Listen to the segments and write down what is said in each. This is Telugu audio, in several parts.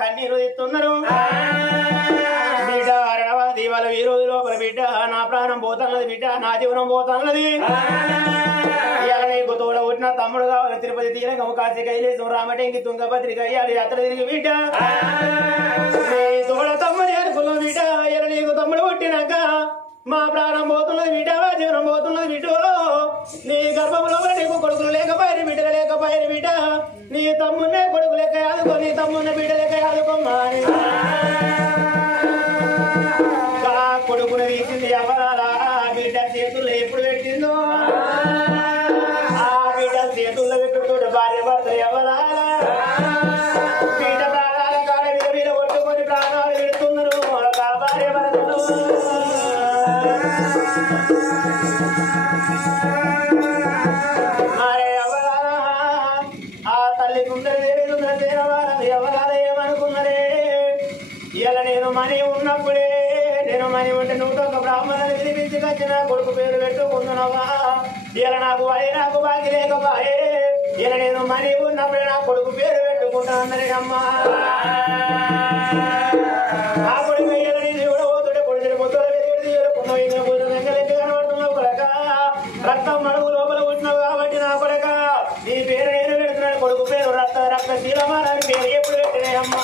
కన్నీరు ఇస్తున్నారు బిడ్డ అరణవాది వాళ్ళ ఈ రోజు లోపల బిడ్డ నా ప్రాణం పోతున్నది బిడ్డ నా జీవనం పోతున్నది ఇవాళ నీకు తోడ పుట్టిన తమ్ముడు కావాలి తిరుపతి తీరకము కాశీ కైలేశం రామటంకి తుంగభద్రికి అయ్యాడు అత్ర తిరిగి బిడ్డ నీ తోడ తమ్ముడు అనుకున్న బిడ్డ ఇలా నీకు తమ్ముడు పుట్టినాక మా ప్రాణం పోతున్నది బిడ్డ మా జీవనం పోతున్నది బిడ్డ నీ గర్భంలో నీకు కొడుకులు లేకపోయారు బిడ్డలు లేకపోయారు బిడ్డ నీ తమ్మున్నే కొడుకు లెక్క ఆదుకో నీ తమ్మున్న బిడ్డ లెక్క ఆదుకోమ్మా కొడుకును తీసింది ఎవరాలా బిడ్డ చేతుల్లో ఎప్పుడు పెట్టిందో ఆ బిడ్డ చేతుల్లో పెట్టుకుంటూ భార్య భర్తలు ఎవరాలా బిడ్డ ప్రాణాల కాడ మీద కొట్టుకొని ప్రాణాలు పెడుతున్నారు భార్య భర్తలు తల్లి కుందరు ఎవరాలు ఏమనుకున్నారే ఇలా నేను మనీ ఉన్నప్పుడే నేను మనీ ఉంటే నువ్వు ఒక బ్రాహ్మణుని పిలిపించుకొచ్చిన కొడుకు పేరు పెట్టుకుంటున్నావా ఇలా నాకు బాగి లేకపోయే ఇలా నేను మనీ ఉన్నప్పుడే నా కొడుకు పేరు పెట్టుకుంటానని అమ్మా ఆ కొడుకు ఇలా నేను చూడబోతుంటే కొడుకు ముద్దలు వెలిగి కనబడుతున్నావు కొడక రక్తం మడుగు లోపల ఉంటున్నావు కాబట్టి నా కొడక నీ పేరు నేను పెడుతున్నాను కొడుకు పేరు రక్త శీలమాలని పేరు ఎప్పుడు పెట్టినే అమ్మా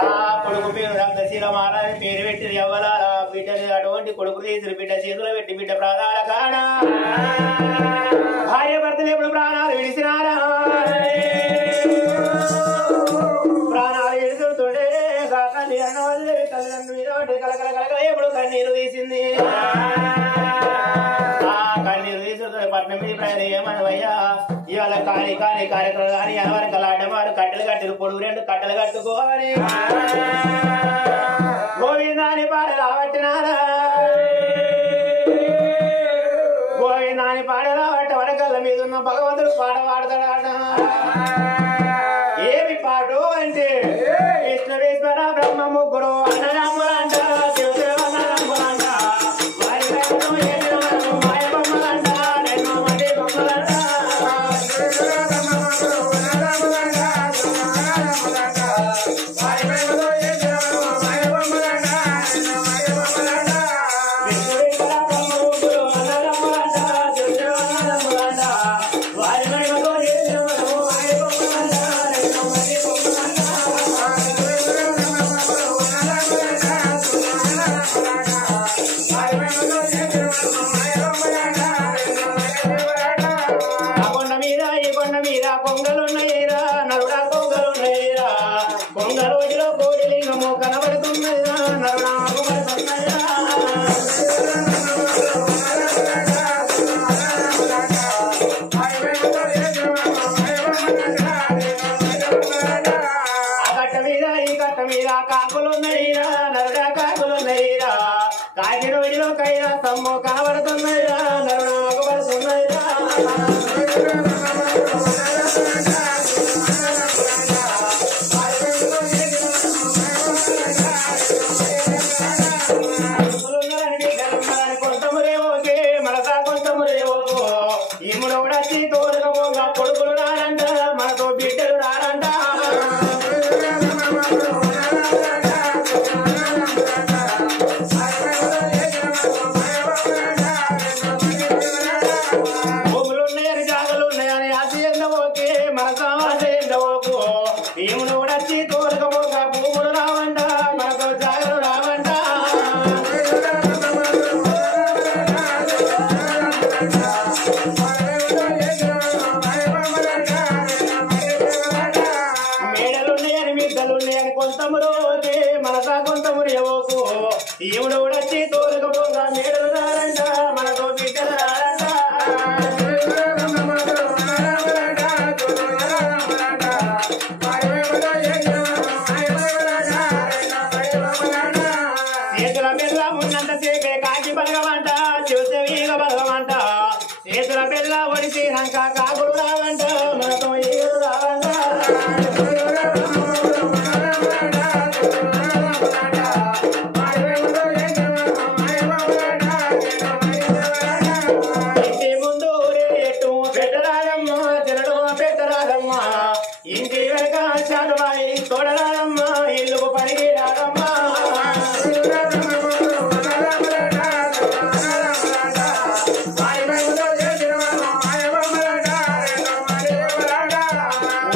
ఆ కొడుకు పేరు రక్త శీలమాలని పేరు పెట్టింది ఎవ్వలారా బిడ్డని అటువంటి కొడుకు తీసిన బిడ్డ చేతులు పెట్టి బిడ్డ ప్రాణాల కాడ భార్య భర్తలు ఎప్పుడు ప్రాణాలు విడిచినారా ప్రాణాలు విడుతుండే తల్లి అన్నవాళ్ళు తల్లిదండ్రుల మీద కలకల కలకల ఎప్పుడు కన్నీరు తీసింది కన్నీరు తీసుకుంటే పట్నం మీద ప్రయాణం ఏమనవయ్యా ఇవాళ కాని కార్యక్రమాలు కానీ అనవరకలు ఆడవారు కట్టెలు కట్టెలు పొడుగు 2 కట్టెలు కట్టుకోవాలి గోవిందాని పాటలు రాబట్టినారా గోవిందాని పాటలు రాబట్టి వడకళ్ళ మీద ఉన్న భగవంతుడు పాట పాడతాడ ఏమి పాటు అంటే విష్ణువేశ్వర బ్రహ్మ ముగ్గురు అన్నదమ్ములంట శివదేవన్నదమ్ములంట వారి మాయ బొమ్మలంట రెండు మంది బొమ్మలంట Bye. కాకులున్నాయిరా నరుడా కాకులున్నాయిరా కాకిన విడిలో కైరా తమ్ము కనబడుతున్నాయిరా నరుడు ఒకబడుతున్నాయిరా కొంతమురేవోకే మనసా కొంతమురేవోకు ఇముడు కూడా తోడుగా కొడుకులు రారంట మనతో బిడ్డలు రారంట భూములున్నాయని జాగలున్నాయని ఆశ ఎందవోకే మనసా ఆశ ఎందవోకు ఇముడు కూడా తోడుగా భూములు రావంట మనతో జాగలు రావంట కొంతమురోకే మనసా కొంతమురేవోకు ఈవుడు వచ్చి తోలుకపోగా మేడలు రారంట మనతో బిడ్డలు రారంట చేతుల పిల్ల ఉన్నంత సేపే కాకి బలగమంట చూసే ఈగ బలగమంట చేతుల పిల్ల ఒడిసినాక కాకులు రావంట మనతో ఈగలు రావంట ఇంటి వెనక చాలువాయి తోడరాదమ్మా ఇల్లుకు పనికి రాదమ్మా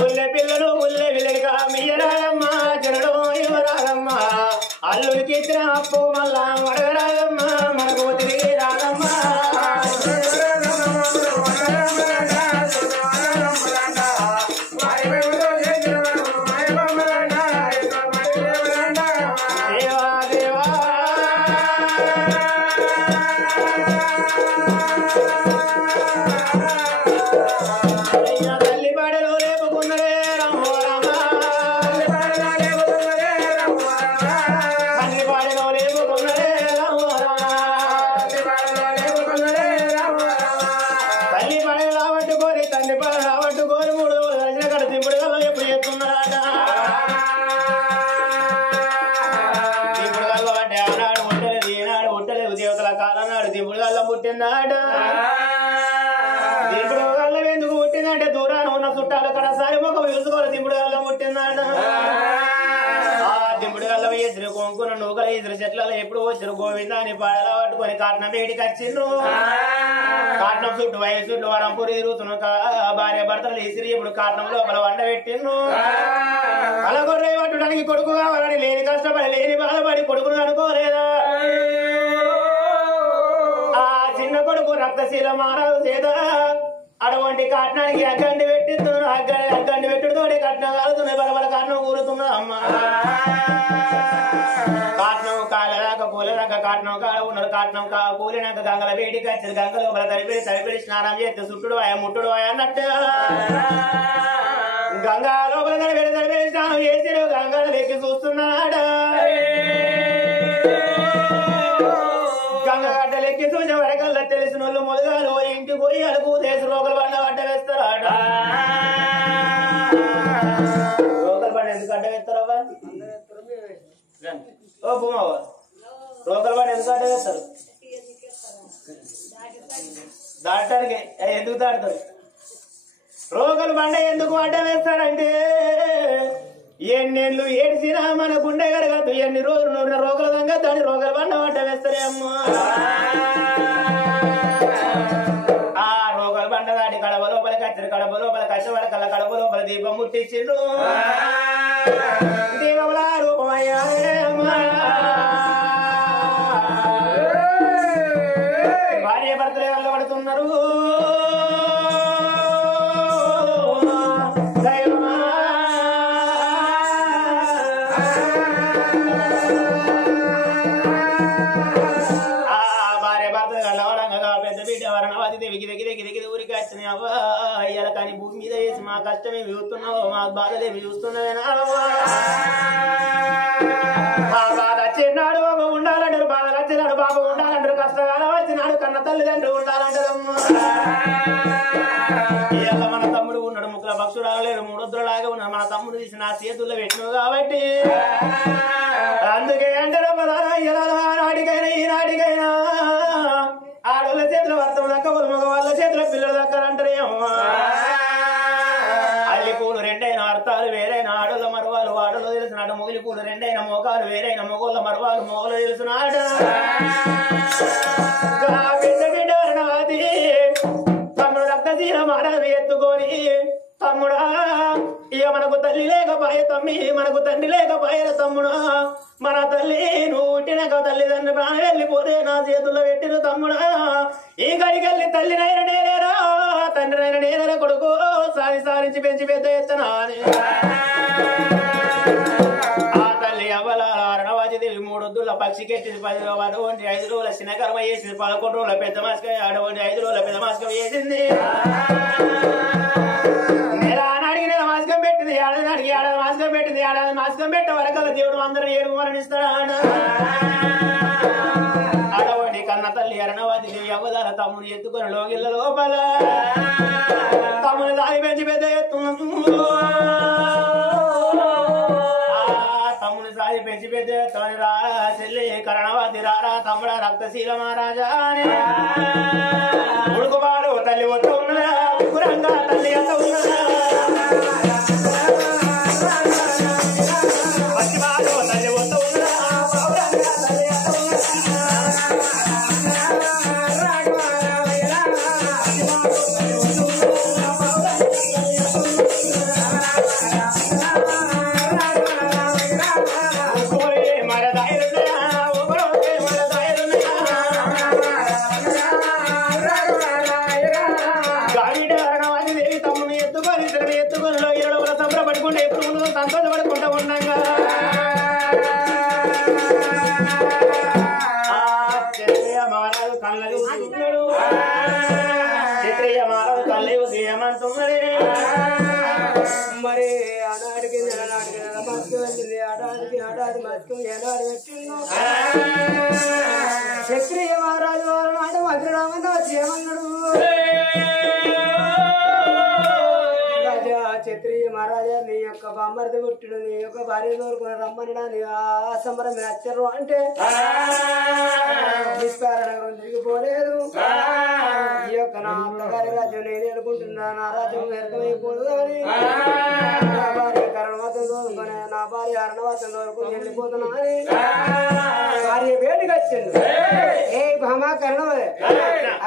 ఊళ్ళే పిల్లలు ఊళ్ళే విలడిగా మియ్యరాదమ్మా జనడు ఇవ్వరాదమ్మా అల్లుడికి ఇచ్చిన అప్పు మళ్ళా అడగరాదమ్మా మనకు తిరిగి రాదమ్మా తల్లి పాడలో లేపుకున్నరే రామో రామ తల్లి పాడలో లేపుకున్నరే రామో రామ తల్లి పాడలు రాబట్టుకోరి తండ్రి పాడలు రాబట్టుకోరి 3 రోజులు కలిసిన కడ దింపుడు గల్లం ఎప్పుడు చెప్తున్నారట దింపుడు గల్లం అంటే ఆనాడు ముట్టలేదు ఈనాడు ముట్టలేదు దేవతల కాలం నాడు దింపుడు గల్లం పుట్టిందాట దింపుడు గల్లం ఎందుకు పుట్టిందంటే దూరాన ఉన్న చుట్టాలు కడసారి ఒక విలుసుకోవాలి దింపుడు గల్లం పుట్టిందాట ఆ దింపుడు గల్లం ఎదురు కొంకున్న నూకల ఎదురు చెట్లలో ఎప్పుడు వచ్చారు గోవింద అని పాడలా పట్టుకొని కాటనం వేడికి వచ్చిండ్రు కాటనం చుట్టూ వయసు చుట్టూ వరంపూరి తిరుగుతున్న భార్య భర్తలు ఇసిరి ఇప్పుడు కాటనం లోపల వండ పెట్టిండ్రు కలగొర్రై పట్టడానికి కొడుకు కావాలని లేని కష్టపడి లేని బాధపడి కొడుకును అనుకోలేదా ఆ చిన్న కొడుకు రక్తశీల మారాలు చేదా అటువంటి కట్నానికి అగ్గండి పెట్టిస్తున్నారు అగ్గండి పెట్టుడుతోటి కట్నం కాలుతున్నాయి బలబల కట్నం కూరుతున్నా అమ్మ కాట్నం కాలేదాకా కూలేదాకా కాట్నం కాల ఉన్నారు కాట్నం కూలినాక గంగల వేడికి వచ్చేది గంగ లోపల తడిపేడి స్నానం చేస్తే చుట్టుడు వాయ ముట్టుడు వాయ అన్నట్టు గంగా లోపల తడిపేడి స్నానం చేసి గంగల లెక్కి చూస్తున్నాడా గంగ గడ్డ లెక్కి చూసే వరకల్లా తెలిసిన వాళ్ళు మొదగాలు ఇంటికి పోయి అడుగు దేశ రోగల బండ అడ్డ వేస్తారాట రోగల బండ ఎందుకు అడ్డ వేస్తారా ఓ భూమావ రోగల బండ ఎందుకు అడ్డ వేస్తారు దాటానికి ఎందుకు దాటుతారు రోగల బండ ఎందుకు అడ్డ వేస్తారంటే ఎన్నేళ్ళు ఏడ్చినా మన గుండె కడగద్దు ఎన్ని రోజులు నూరిన రోగల దంగా దాని రోగల బండ అడ్డ వేస్తారే అమ్మా ఆ రోగల బండ దాటి కడవ లోపల కచ్చరి కడప లోపల కచ్చబడ కళ్ళ కడప లోపల దీపం ముట్టించిండు దీపముల రూపమయ్యా భార్య భర్తలే వెళ్ళబడుతున్నారు భార్య భర్త వెళ్ళవడంగా పెద్ద బిడ్డ వరణవాది దిగి దిగి దిగి దిగి ఊరికి వచ్చినాయి అవ్వయ్య ఇలా కానీ భూమి మీద వేసి మా కష్టమే చూస్తున్నావు మా బాధలేమి చూస్తున్నావేనా ఆ బాధ వచ్చినాడు బాబు ఉండాలంటారు బాధ వచ్చినాడు బాబు ఉండాలంటారు కష్టకాలం వచ్చినాడు కన్న తల్లిదండ్రులు ఉండాలంటారు ఇవాళ మన తమ్ముడు ఉన్నాడు ముక్కల పక్షుడు రాగలేడు మూడొద్దులాగా ఉన్నాడు మన తమ్ముడు తీసి నా చేతుల్లో పెట్టినవు కాబట్టి అందుకే అంటారు నాటికైనా ఈనాటికైనా ఆడోళ్ళ చేతుల వర్తం దక్కలు మగ వాళ్ళ చేతుల పిల్లలు దక్కాలంటారేమో అల్లి పూలు రెండైన అర్థాలు వేరైన ఆడోళ్ళ మరవాలు ఆడోళ్ళు తెలిసినాడు మొగిలి పూలు రెండైన మోకాలు వేరైన మొగోళ్ళ మరవాలు మొగలు తెలిసినాడు బిడ్డ బిడ్డ అరణవాది తమ్ముడు రక్తశీల మానవి ఎత్తుకొని తమ్ముడా ఇక మనకు తల్లి లేకపోయే తమ్మి మనకు తండ్రి లేకపోయే తమ్ముడా మన తల్లి నువ్వు పుట్టినాక తల్లిదండ్రులు ప్రాణం వెళ్ళిపోతే నా చేతుల్లో పెట్టిన తమ్ముడా ఈ గడికెళ్ళి తల్లినైనా నేనేరా తండ్రినైనా నేనేరా కొడుకు సారించి పెంచి పెద్ద ఎత్తనా ఆ తల్లి అవ్వలారణవాజిదేవి 3 వద్దుల పక్షికెట్టింది 10 అటువంటి 5 రోజుల చిన్నకర్మ చేసింది 11 రోజుల పెద్ద మాసిక అటువంటి 5 రోజుల పెద్ద మాసికం వేసింది నెల మాసికం పెట్టింది ఏడాది మాసికం పెట్టింది ఏడాది మాసికం పెట్టే వరకల్లా దేవుడు అందరూ ఏడుగు మరణిస్తాడు అటువంటి కన్న తల్లి అరణవాది దేవి అవ్వదాల తమ్ముడు ఎత్తుకొని లోగిళ్ళ లోపల తమ్ముని దారి పెంచి పెద్ద తమ్ముని సారి పెంచి పెద్ద ఎత్తుని రా చెల్లి కరణవాది రారా తమ్ముడ రక్తశీల మహారాజా ఉడుకుబాడు తల్లి ఒట్టు ఉన్నదా ఉగ్రంగా తల్లి ఎంత ఉన్నదా సంతోషపడుకుంటూ ఉన్నాగా క్షత్రియ మహారాజు కళ్ళలు చూస్తున్నాడు క్షత్రియ మహారాజు కళ్ళు ఏమంటున్నాడే మరి ఆనాడికి నెలనాడికి నెల మాస్కు వెళ్ళింది ఆడాది మాస్కు ఏనాడు పెట్టిండు క్షత్రియ మహారాజు వారు నాడు మధురామన్న ఏమన్నాడు క్షత్రియ మహారాజా నీ యొక్క బామ్మరిది పుట్టిడు నీ యొక్క భార్య దొరుకుని రమ్మనడా నీ ఆ సంబరం నచ్చరు అంటే నిష్కారణం తిరిగిపోలేదు ఈ యొక్క నా అత్తగారి రాజ్యం నేను ఎడుకుంటున్నా నా రాజ్యం వ్యర్థమైపోదు అని నా భార్య కరణవాతం దోరుకుని నా భార్య అరణవాతం దోరుకుని వెళ్ళిపోతున్నా అని భార్య వేడికి వచ్చింది ఏ భామా కరణవతి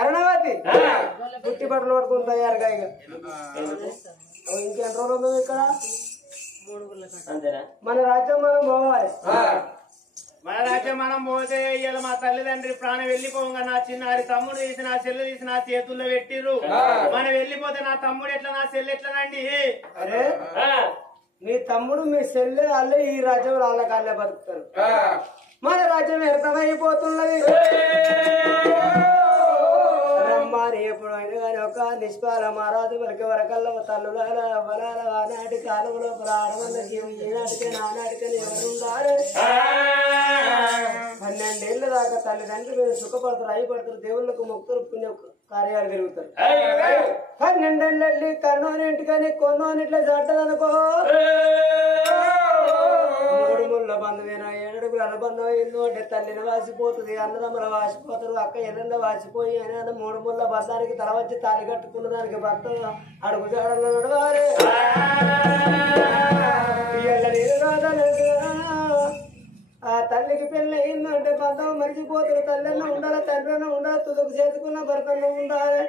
అరణవతి పుట్టి బట్టలు పట్టుకుని తయారుగా ఇక ఇంకెంత రోజులు ఉన్నాం ఇక్కడ మన రాజ్యం మనం పోవాలి మన రాజ్యం మనం పోతే ఇవాళ మా తల్లిదండ్రి ప్రాణం వెళ్ళిపోగా నా చిన్నారి తమ్ముడు తీసి నా చెల్లె తీసి నా చేతుల్లో పెట్టిర్రు మనం వెళ్ళిపోతే నా తమ్ముడు ఎట్లా నా చెల్లె ఎట్లనండి అరే మీ తమ్ముడు మీ చెల్లె వాళ్ళే ఈ రాజ్యం వాళ్ళ కాళ్ళే బతుకుతారు మన రాజ్యం వ్యర్థమైపోతున్నది రమ్మని ఎప్పుడైనా కానీ ఒక నిష్పాల మహారాజు వరకల్ల తల్లుల వరాల ఆనాటి కాలంలో ప్రాణవల్ల జీవి ఈనాటికే నానాటికని ఎవరుండాలి 12 ఏళ్ళ దాకా తల్లిదండ్రులు మీరు సుఖపడతారు అయిపడతారు దేవుళ్ళకు ముక్తులు పుణ్య కార్యాలు పెరుగుతారు 12 ఏళ్ళి కన్నోనింటికని కొన్నోనిట్లా చట్టదనుకో 3 ముళ్ళ బంధువేనా 7 అడుగుల అనుబంధం అయిందో అంటే తల్లిని వాసిపోతుంది అన్నదమ్మల వాసిపోతారు అక్క ఎన్నెల్లో వాసిపోయి అని 3 ముళ్ళ బంధానికి తల వచ్చి తాళి కట్టుకున్న దానికి భర్త అడుగు జాడల్లో నడవాలి ఆ తల్లికి పెళ్ళి అయిందంటే బంధం మరిచిపోతారు తల్లిన్న ఉండాలి తండ్రిన ఉండాలి తుదుకు చేసుకున్న భర్తన్న ఉండాలి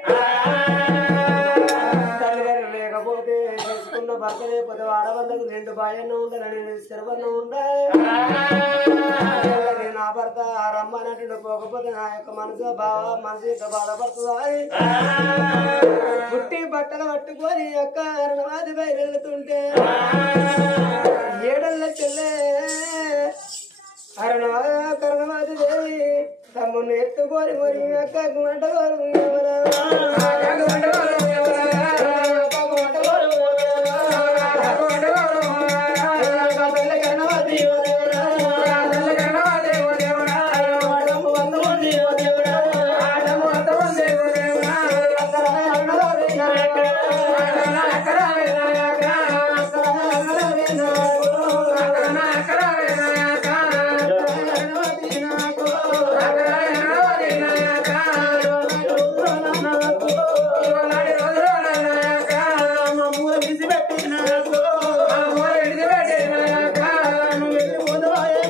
తల్లిదండ్రులు లేకపోతే చేసుకున్న భర్త లేకపోతే ఆడవాళ్ళకు 2 బాయన్న ఉండాలని స్థిరవన్న ఉండాలి నా భర్త రమ్మనంటే పోకపోతే నా యొక్క మనసు ఇంత బాధపడుతుంది పుట్టి బట్టలు పట్టుకొని యొక్క అరణవాది పై వెళ్తుంటే 7 ఏళ్ల చెల్లె కరణవాది దేవి తమ్ముని ఎత్తుకొని మరి అక్కకు వంట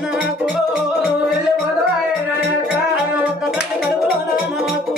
నాకు ఒక్క తల్లి కడుపులో నాకు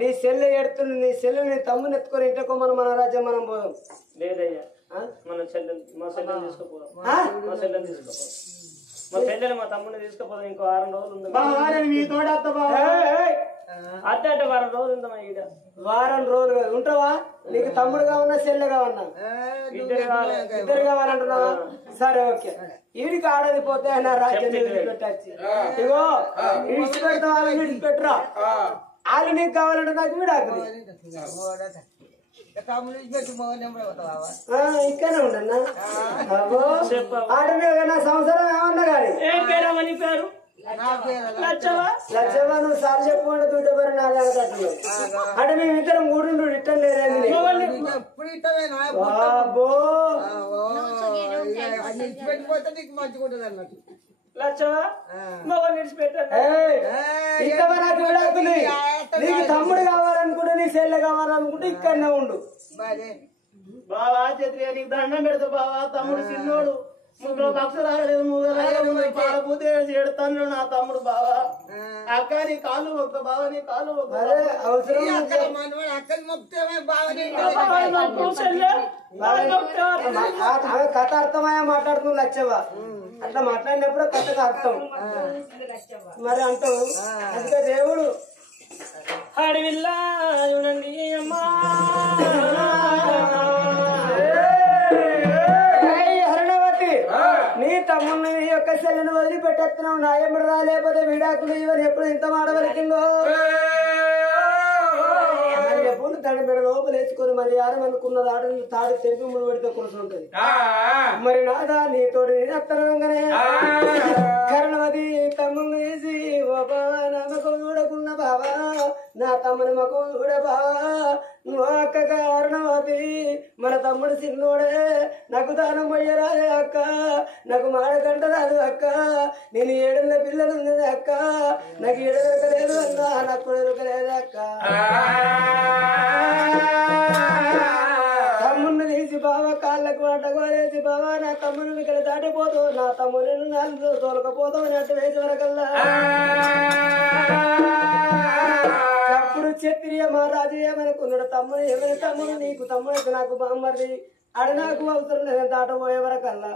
నీ సెల్ ఎడుతుంది నీ సెల్ నీ తమ్ముని ఎత్తుకొని ఇంటకో మన రాజ్యం మనం పోదాం. లేదయ్యా మన చెల్లెలు మా చెల్లెలు తీసుకుపోదాం. మా చెల్లెలు తీసుకుపోదాం. మా చెల్లెలు మా తమ్ముని తీసుకుపోదాం. ఇంకో 6 రోజులు ఉంది. మీ తోడ అత్త అంటే 4 రోజులు ఉందమ్మా. ఈడ వారం రోజులు ఉంటావా? నీకు తమ్ముడు కావన్నా చెల్లె కావన్నా? ఇద్దరు కావాలంటున్నావా? సరే ఓకే. ఈడికి ఆడది పోతే నా రాజ్యం పెట్టచ్చు. ఇగో ఇడిచి పెడతా వాళ్ళని విడిచిపెట్టరా. వాళ్ళు నీకు కావాలంటే నాకు విడాకు ఇక్కడనే ఉండన్నా. ఆడనే నా సంవత్సరం ఏమన్నా కానీ పేరు లచ్చవా నువ్వు సార్ చెప్పుకుంటే దుడ్డబరి నాలుగు అంటే మేమిద్దరం కూడుండు ఇట్టం లేదండి. బాబో ఇక్కడ నాకు విడాకులు. నీకు తమ్ముడు కావాలనుకుంటే నీ చెల్లె కావాలనుకుంటే ఇక్కడనే ఉండు. బావా చత్రి నీకు దండం పెడతా బావా. తమ్ముడు చిన్నోడు ముగ్గురు అక్షరాలు పాడపోతే ఏడుతాను నా తమ్ముడు బావా. అక్క నీ కాళ్ళు మొక్క బావా. నీ కాళ్ళు అవసరం కథ అర్థమయ్యా మాట్లాడుతుంది లచ్చవా. అట్లా మాట్లాడినప్పుడు కథకు అర్థం మరి అంటావు. అందుకే దేవుడు అడవిల్లా చూడండి అమ్మా. నీ తమ్ముడిని నీ యొక్క చెల్లెని వదిలిపెట్టేస్తున్నావు. నా ఎప్పుడు రాలేకపోతే విడాకులు ఇవన్నీ ఎప్పుడు ఇంత మాడవలసిందో. మరి ఎప్పుడు దాని మీద లోపల వేసుకొని మరి ఆడమనుకున్న ఆడని తాడు తెంపి ముందు పెడితే కూర్చుంటది. మరి నాదా నీతోటి నేనత్తరంగానే కరణవది తమ్ముని వేసి ఓ బావా నా మకం చూడకున్న బావా. నా తమ్ముని మకం చూడ బావా. నువ్వు అక్క కారణవతి మన తమ్ముడు చిన్నోడే. నాకు దానం పోయరాదే అక్క. నాకు మాడగంట రాదు అక్క. నేను 7 పిల్లలు ఉన్నది అక్క. నాకు ఈడ దొరకలేదు అన్నా. నాకు కూడా దొరకలేదు అక్క. తమ్ముడిని తీసి బావా కాళ్ళకు అడ్డగోలేసి బావా నా తమ్ముడిని ఇక్కడ దాటిపోతావు. నా తమ్ముడిని నాలుగు తోలకపోతావు అని అట్ట వేసి వరకల్లా అప్పుడు క్షత్రియ మహారాజు ఏమనుకున్నాడు. తమ్ముడు ఎవరి తమ్ముడు నీకు తమ్ముడు నాకు బామ్మది అడ నాకు అవసరం లేదు దాటపోయే వరకల్లా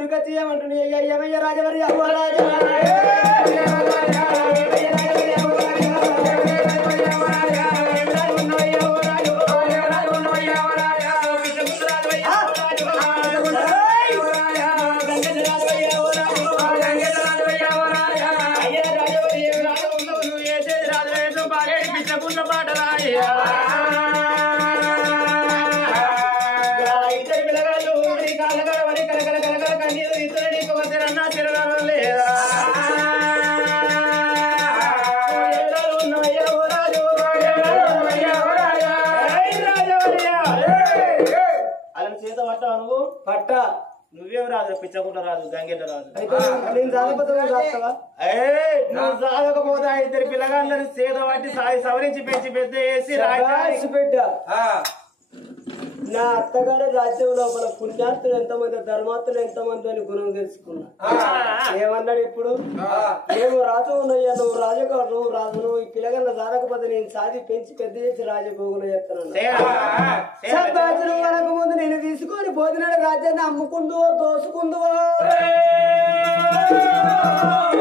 ఉరికొచ్చి ఏమంటుంది ఏమయ్య రాజవర్య పట్ట నువ్వేం రాదు పిచ్చకుండా రాదు గంగెట రాదు నేను చదవకపోతే నువ్వు సాగకపోతే ఇద్దరు పిల్లగాళ్ళని సేద పట్టి సవరించి పెంచి పెద్ద వేసి బిడ్డ నా అత్తగారి రాజ్యం లోపల పుణ్యాత్తులు ఎంతమంది ధర్మాత్తులు ఎంతమంది అని గురువు తెలుసుకున్నా ఏమన్నాడు ఇప్పుడు మేము రాజు ఉన్నాయ్యా నువ్వు రాజుగా నువ్వు రాజు నువ్వు ఈ పిల్లగన్న సారకపోతే నేను సాది పెంచి పెద్ద చేసి రాజభోగులు చెప్తాను మనకు ముందు నేను తీసుకొని పోతున్నాడు రాజ్యాన్ని అమ్ముకుందువో దోసుకుందువో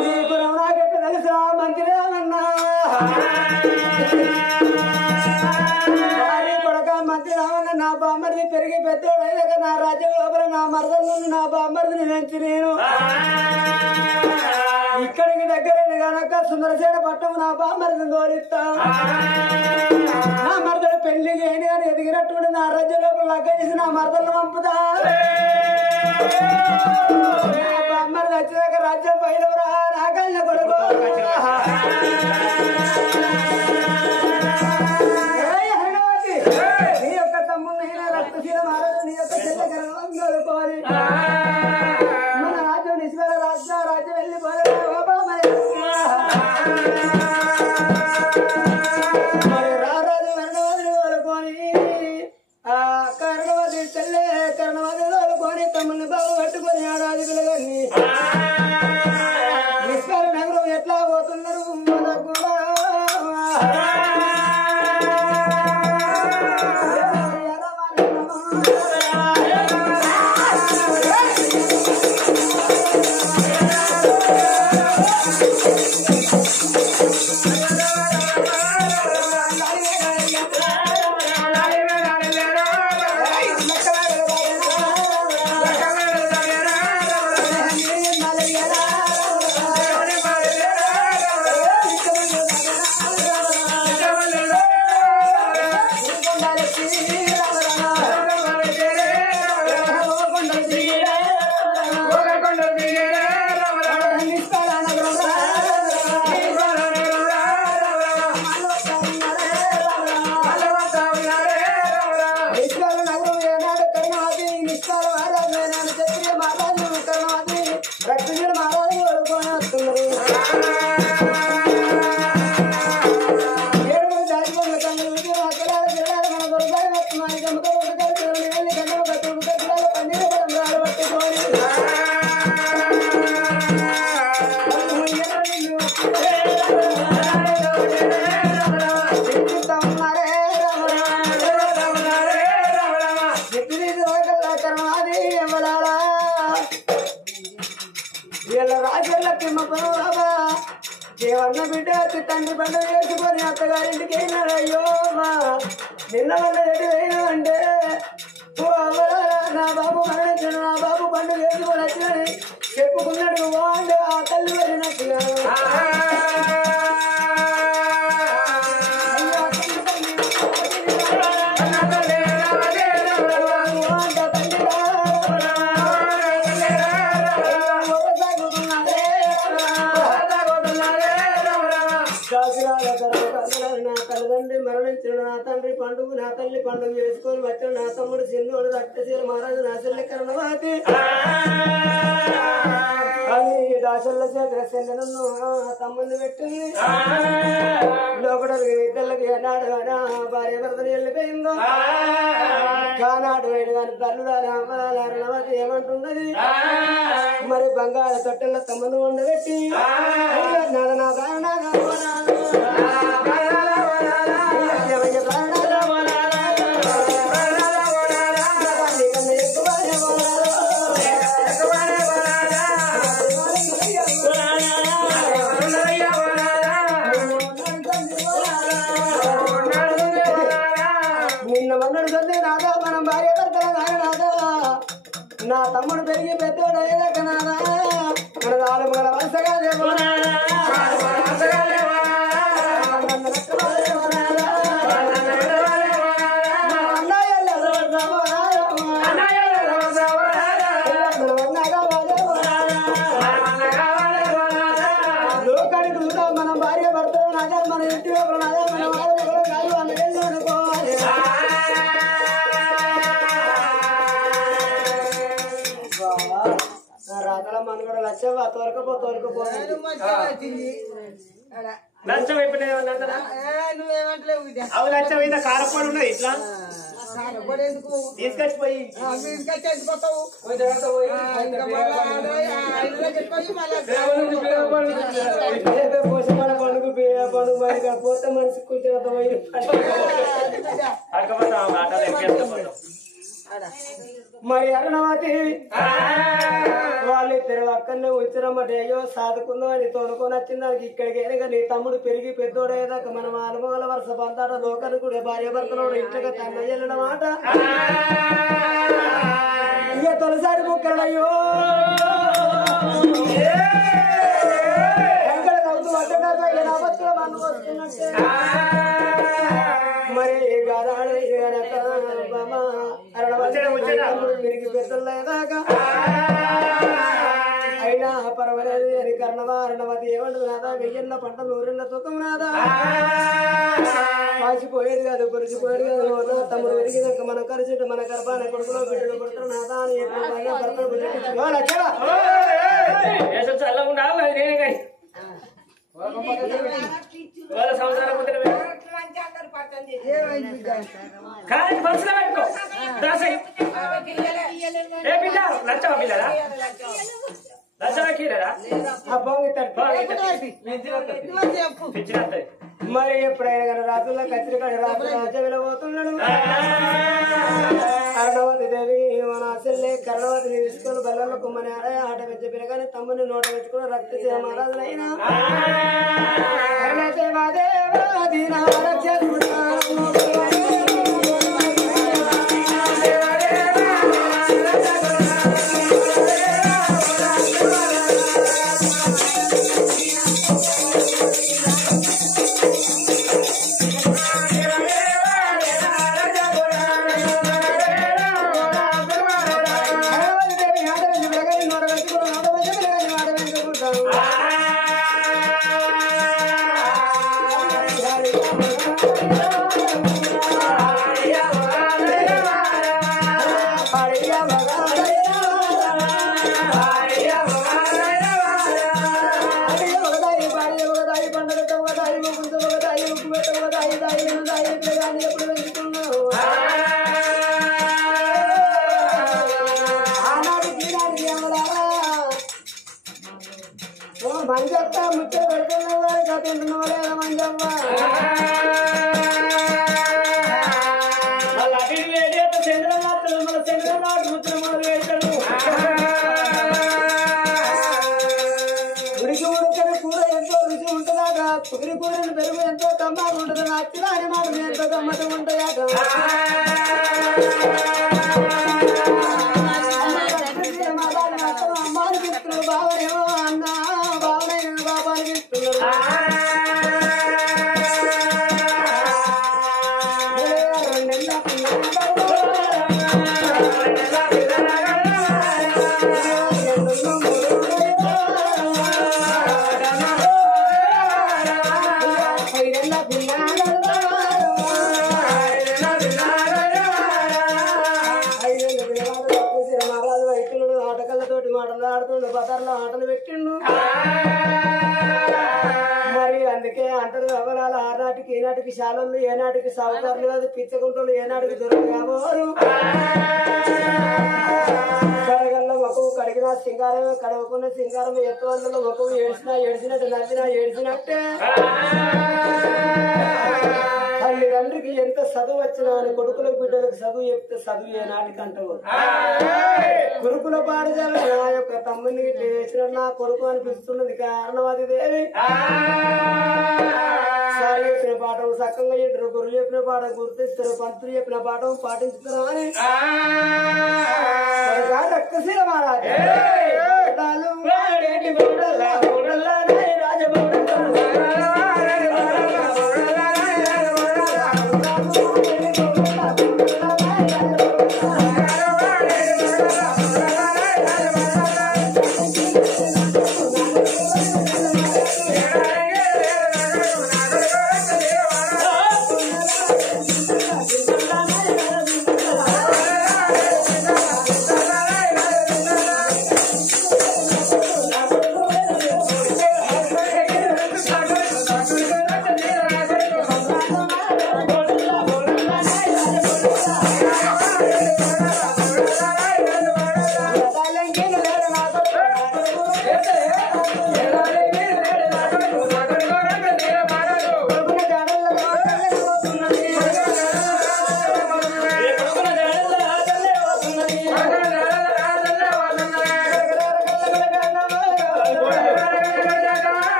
నీకు నాకెట్లా తెలుసా మంచిదేమన్నా మంచి రావన్న నా బామ్మరిని పెరిగి పెద్దోడు నా రాజ్యం లోపల నా మరదలను నా బామ్మరిని పెంచి నేను ఇక్కడికి దగ్గర కనుక సుందరసేన పట్టం నా బామ్మరిని గోరిస్తా నా మరదలు పెళ్లికి ఏని అని ఎదిగినట్టు నా రాజ్యం లోపల లగ్గ చేసి నా మరదలను పంపుతా నా బామ్మరిని వచ్చేదాకా రాజ్యం పైనవరా నా కళ్ళ కొడుకు రక్తశీల మహారాజు నీ యొక్క చెల్లెకోని మన రాజ్యం నిశ్వర రాజ్యం వెళ్ళిపోలే మరి రారాజు కర్ణవాదిని తోలుకొని ఆ కర్ణవాది చెల్లె కర్ణవాదిని తోలుకొని తమ్ముని బాబు పట్టుకొని ఆడాది పిల్లగాన్ని నిశ్వర నగరం ఎట్లా పోతున్నారు మనకు దేవన్న బిడ్డ తండ్రి పండుగ చేసుకొని అత్తగారింటికి అయినారయ్యో నిన్న వల్ల ఎటు అయినా అంటే నా బాబు మరణించిన నా బాబు పండుగ చేసుకొని వచ్చినని చెప్పుకున్నాడు అంటే ఆ తల్లి వెళ్ళినట్టుగా తల్లిదండ్రి మరణించిన నా తండ్రి పండుగ నా తల్లి పండుగ చేసుకొని వచ్చిన నా తమ్ముడు సిన్నోడు రక్తశీల మహారాజు నా చెల్లి కరణవాతి అని దాసుల చెల్లెను తమ్ముడిని పెట్టింది లోపలికి ఇద్దరికి ఏనాడు భార్య భర్తలు వెళ్ళిపోయిందో కానాడు వేడు కానీ తల్లుదాని అమ్మదాని ఏమంటున్నది మరి బంగారు తొట్టెల తమ్ముడు ఉండబెట్టి ఎక్కువ వరసగా దేవరా మనం భార్య భర్త నాదా మన ఇంటి నాదా మన కాదు అన్న అనుకోవాలి రాతల మన కూడా లక్ష తోరకపోతుంది లంచం అయిపోయినాయి నువ్వేమంటలేవు అవి లంచం అయితే కారపడి ఉన్నది ఇట్లా తీసుకొచ్చిపోయి పోషణ పండుగ పండుగ మరి పోతే మనిషి కొంచెం మరి అరుణవతి వాళ్ళిద్దరు అక్కడనే వచ్చినమాట అయ్యో సాదుకుందాం అని తోడుకొని వచ్చిన దానికి ఇక్కడికి నీ తమ్ముడు పెరిగి పెద్దోడేదాకా మనం అనుభవాల వరుస బంతాడ లోకాలు కూడా భార్య భర్తలో ఇంటిగా తన వెళ్ళడం మాట ఇక తొలిసారి ముక్కడయ్యో మరి పెరిగి పెద్దలేదాకా అయినా పర్వాలేదు అని కర్ణవా అరణవతి ఏమంటుంది నాదా వెయ్యన్న పంట నూరెన్న తూకం నాదా పాసిపోయేది కాదు పొరిచిపోయేది కాదు తమ్ముడు పెరిగినాక మనం కలిసి మన గర్భాన కొడుకులో బిడ్డలు కొడుతున్నారు నాదా అని భర్తలు సంవత్సరాల కానీ మనసులో పెట్టుకో ఏ పిల్ల లంచమా పిల్లరా మరి ఎప్పుడైనా కానీ రాత్రుల్లో కత్తిరికాడు రాత్రి రాజ్యం వెళ్ళబోతున్నాడు అరుణవతి దేవి మన అసలే కరుణవతి తీసుకొని బల్లలో కుమ్మని ఆట పెంచే పిల్లగానే తమ్ముని నోట పెట్టుకుని రక్త మహారాజులైనా మంజక్క ముచ్చ పెడుతున్న వారు కథ మంజమ్మ ఉడికి ఉడకని కూర ఎంతో రుచి ఉంటుందా పుగిరి కూరని పెరుగు ఎంతో కమ్మగా ఉంటుంది నచ్చిదాని మాటలు ఎంతో గమ్మతం ఉంటాయట అమ్మానికి ఇస్తున్నాడు బావనేమో అన్న బావనైన బాబానికి ఇస్తున్నాడు ఆటకళ్ళతోటి మాటలు ఆడుతుండు బజార్లో ఆటలు పెట్టిండు మరి అందుకే అంటారు వివరాలు ఆనాటికి ఏనాటికి శాలలు ఏనాటికి సాగుతారులు కాదు పిచ్చకుంటలు ఏనాటికి దొరకబోరు కడగల్లో ఒకవు కడిగిన సింగారమే కడవకున్న సింగారం ఎత్తువల్లో ఒకవు ఏడ్చినట్టు నవ్వినా ఏడ్చినట్టే తల్లిదండ్రికి ఎంత చదువు వచ్చినా అని కొడుకులకు బిడ్డలకు చదువు చెప్తే చదువు ఏ నాటికంటావు కొడుకుల పాఠశాల నా యొక్క తమ్ముని వేసిన నా కొడుకు అనిపిస్తున్నది కారణవాది దేవి సార్ చెప్పిన పాఠం సక్కంగా చెప్పిన గురువు చెప్పిన పాఠం గుర్తిస్తారు పంతులు చెప్పిన పాఠం పాటించుతారా అని రక్తశీల మహారాజు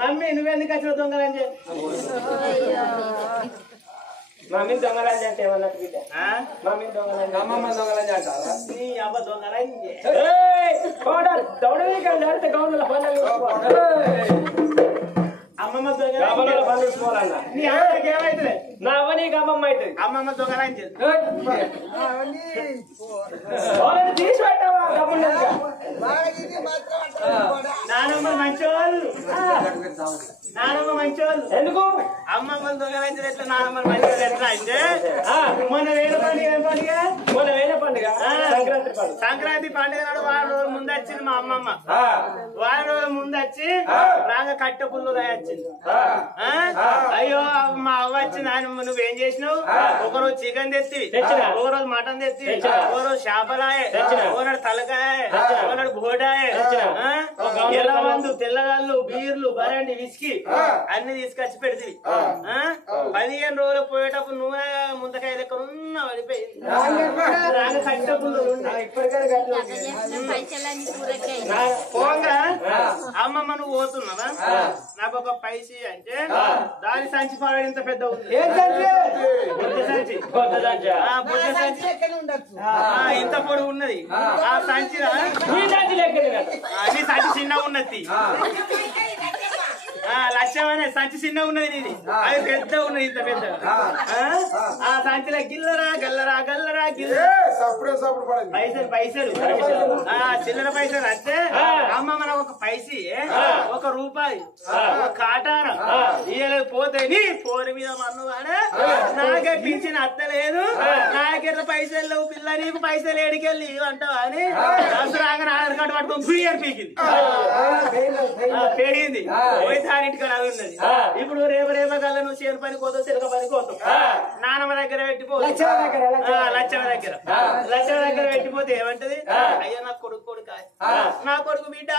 మమ్మీ నువ్వెందుకు వచ్చిన దొంగలని మమ్మీ దొంగలని అంటే ఏమన్నట్టు బిడ్డ మమ్మీ దొంగలని అమ్మమ్మ దొంగలని అంటారా నీ అవ్వ దొంగలని దౌడవి కానీ గౌన్ల పనులు అమ్మమ్మ దొంగ పనులు చూసుకోవాలన్నా నీ అమ్మకి ఏమైతుంది నా అవ్వ నీకు అమ్మమ్మ అవుతుంది అమ్మమ్మ దొంగలని తీసి పెట్టావా గమ్మున్నదిగా. నానమ్మ మంచోళ్ళు నానమ్మ మంచోళ్ళు ఎందుకు అమ్మమ్మ దొంగలని ఎట్లా నానమ్మ మంచోళ్ళు ఎట్లా అంటే మొన్న వేరే పండుగ ఏం పండుగ మొన్న వేరే పండుగ సంక్రాంతి పండుగ సంక్రాంతి పండుగ నాడు వారం రోజుల ముందు వచ్చింది మా అమ్మమ్మ వారం రోజుల ముందు వచ్చి రాగా కట్టె పుల్లు వచ్చింది అయ్యో మా అవ్వ వచ్చింది ఆయన నువ్వేం చేసినావు ఒకరోజు చికెన్ తెచ్చి ఒక రోజు మటన్ తెచ్చి ఒక రోజు చేపలాయ ఒకనాడు తలకాయ ఒకనాడు బోడాయ ఎల్లమందు తెల్లగాళ్ళు బీర్లు బరండి విసికి అన్ని తీసుకొచ్చి పెడితే 15 రోజులు పోయేటప్పుడు నూనె ముందకాయ దగ్గర ఉన్న పడిపోయింది రాగా కట్టె పుల్లు ఇప్పటికైనా పోగా అమ్మమ్మ నువ్వు పోతున్నావా నాకు ఒక పైసి అంటే దాని సంచి పాడు ఇంత పెద్ద ఉంది బుద్ధ సంచి బుద్ధ సంచి ఇంత పొడుగు ఉన్నది ఆ సంచి నీ సంచి చిన్నగా ఉన్నది లక్ష్యమనే సంచి చిన్నగా ఉన్నది నీది అది పెద్ద ఉన్నది ఇంత పెద్ద ఆ సంచిలో గిల్లరా గల్లరా గల్లరా గిల్లరా పైసలు పైసలు చిల్లర పైసలు అంటే అమ్మ మనకు ఒక పైసి 1 రూపాయి ఒక కాటాన ఇయ్యలేకపోతే నీ ఫోన్ మీద మన్నుగానే నాకే పింఛన్ అత్తలేదు నాకెట్లా పైసలు లేవు పిల్ల నీకు పైసలు ఏడికెళ్ళి అంటావా అని దసరాగా ఆధార్ కార్డు పట్టుకొని గుడియారు పీకింది పెరిగింది పోయి దానింటికి అది ఉన్నది ఇప్పుడు రేప కల్లా నువ్వు చేను పని కోతావు చిలక పని కోతావు నానమ్మ దగ్గర పెట్టిపో లచ్చవ దగ్గర పెట్టిపోతే ఏమంటది అయ్యా నా కొడుకు నా కొడుకు బిడ్డ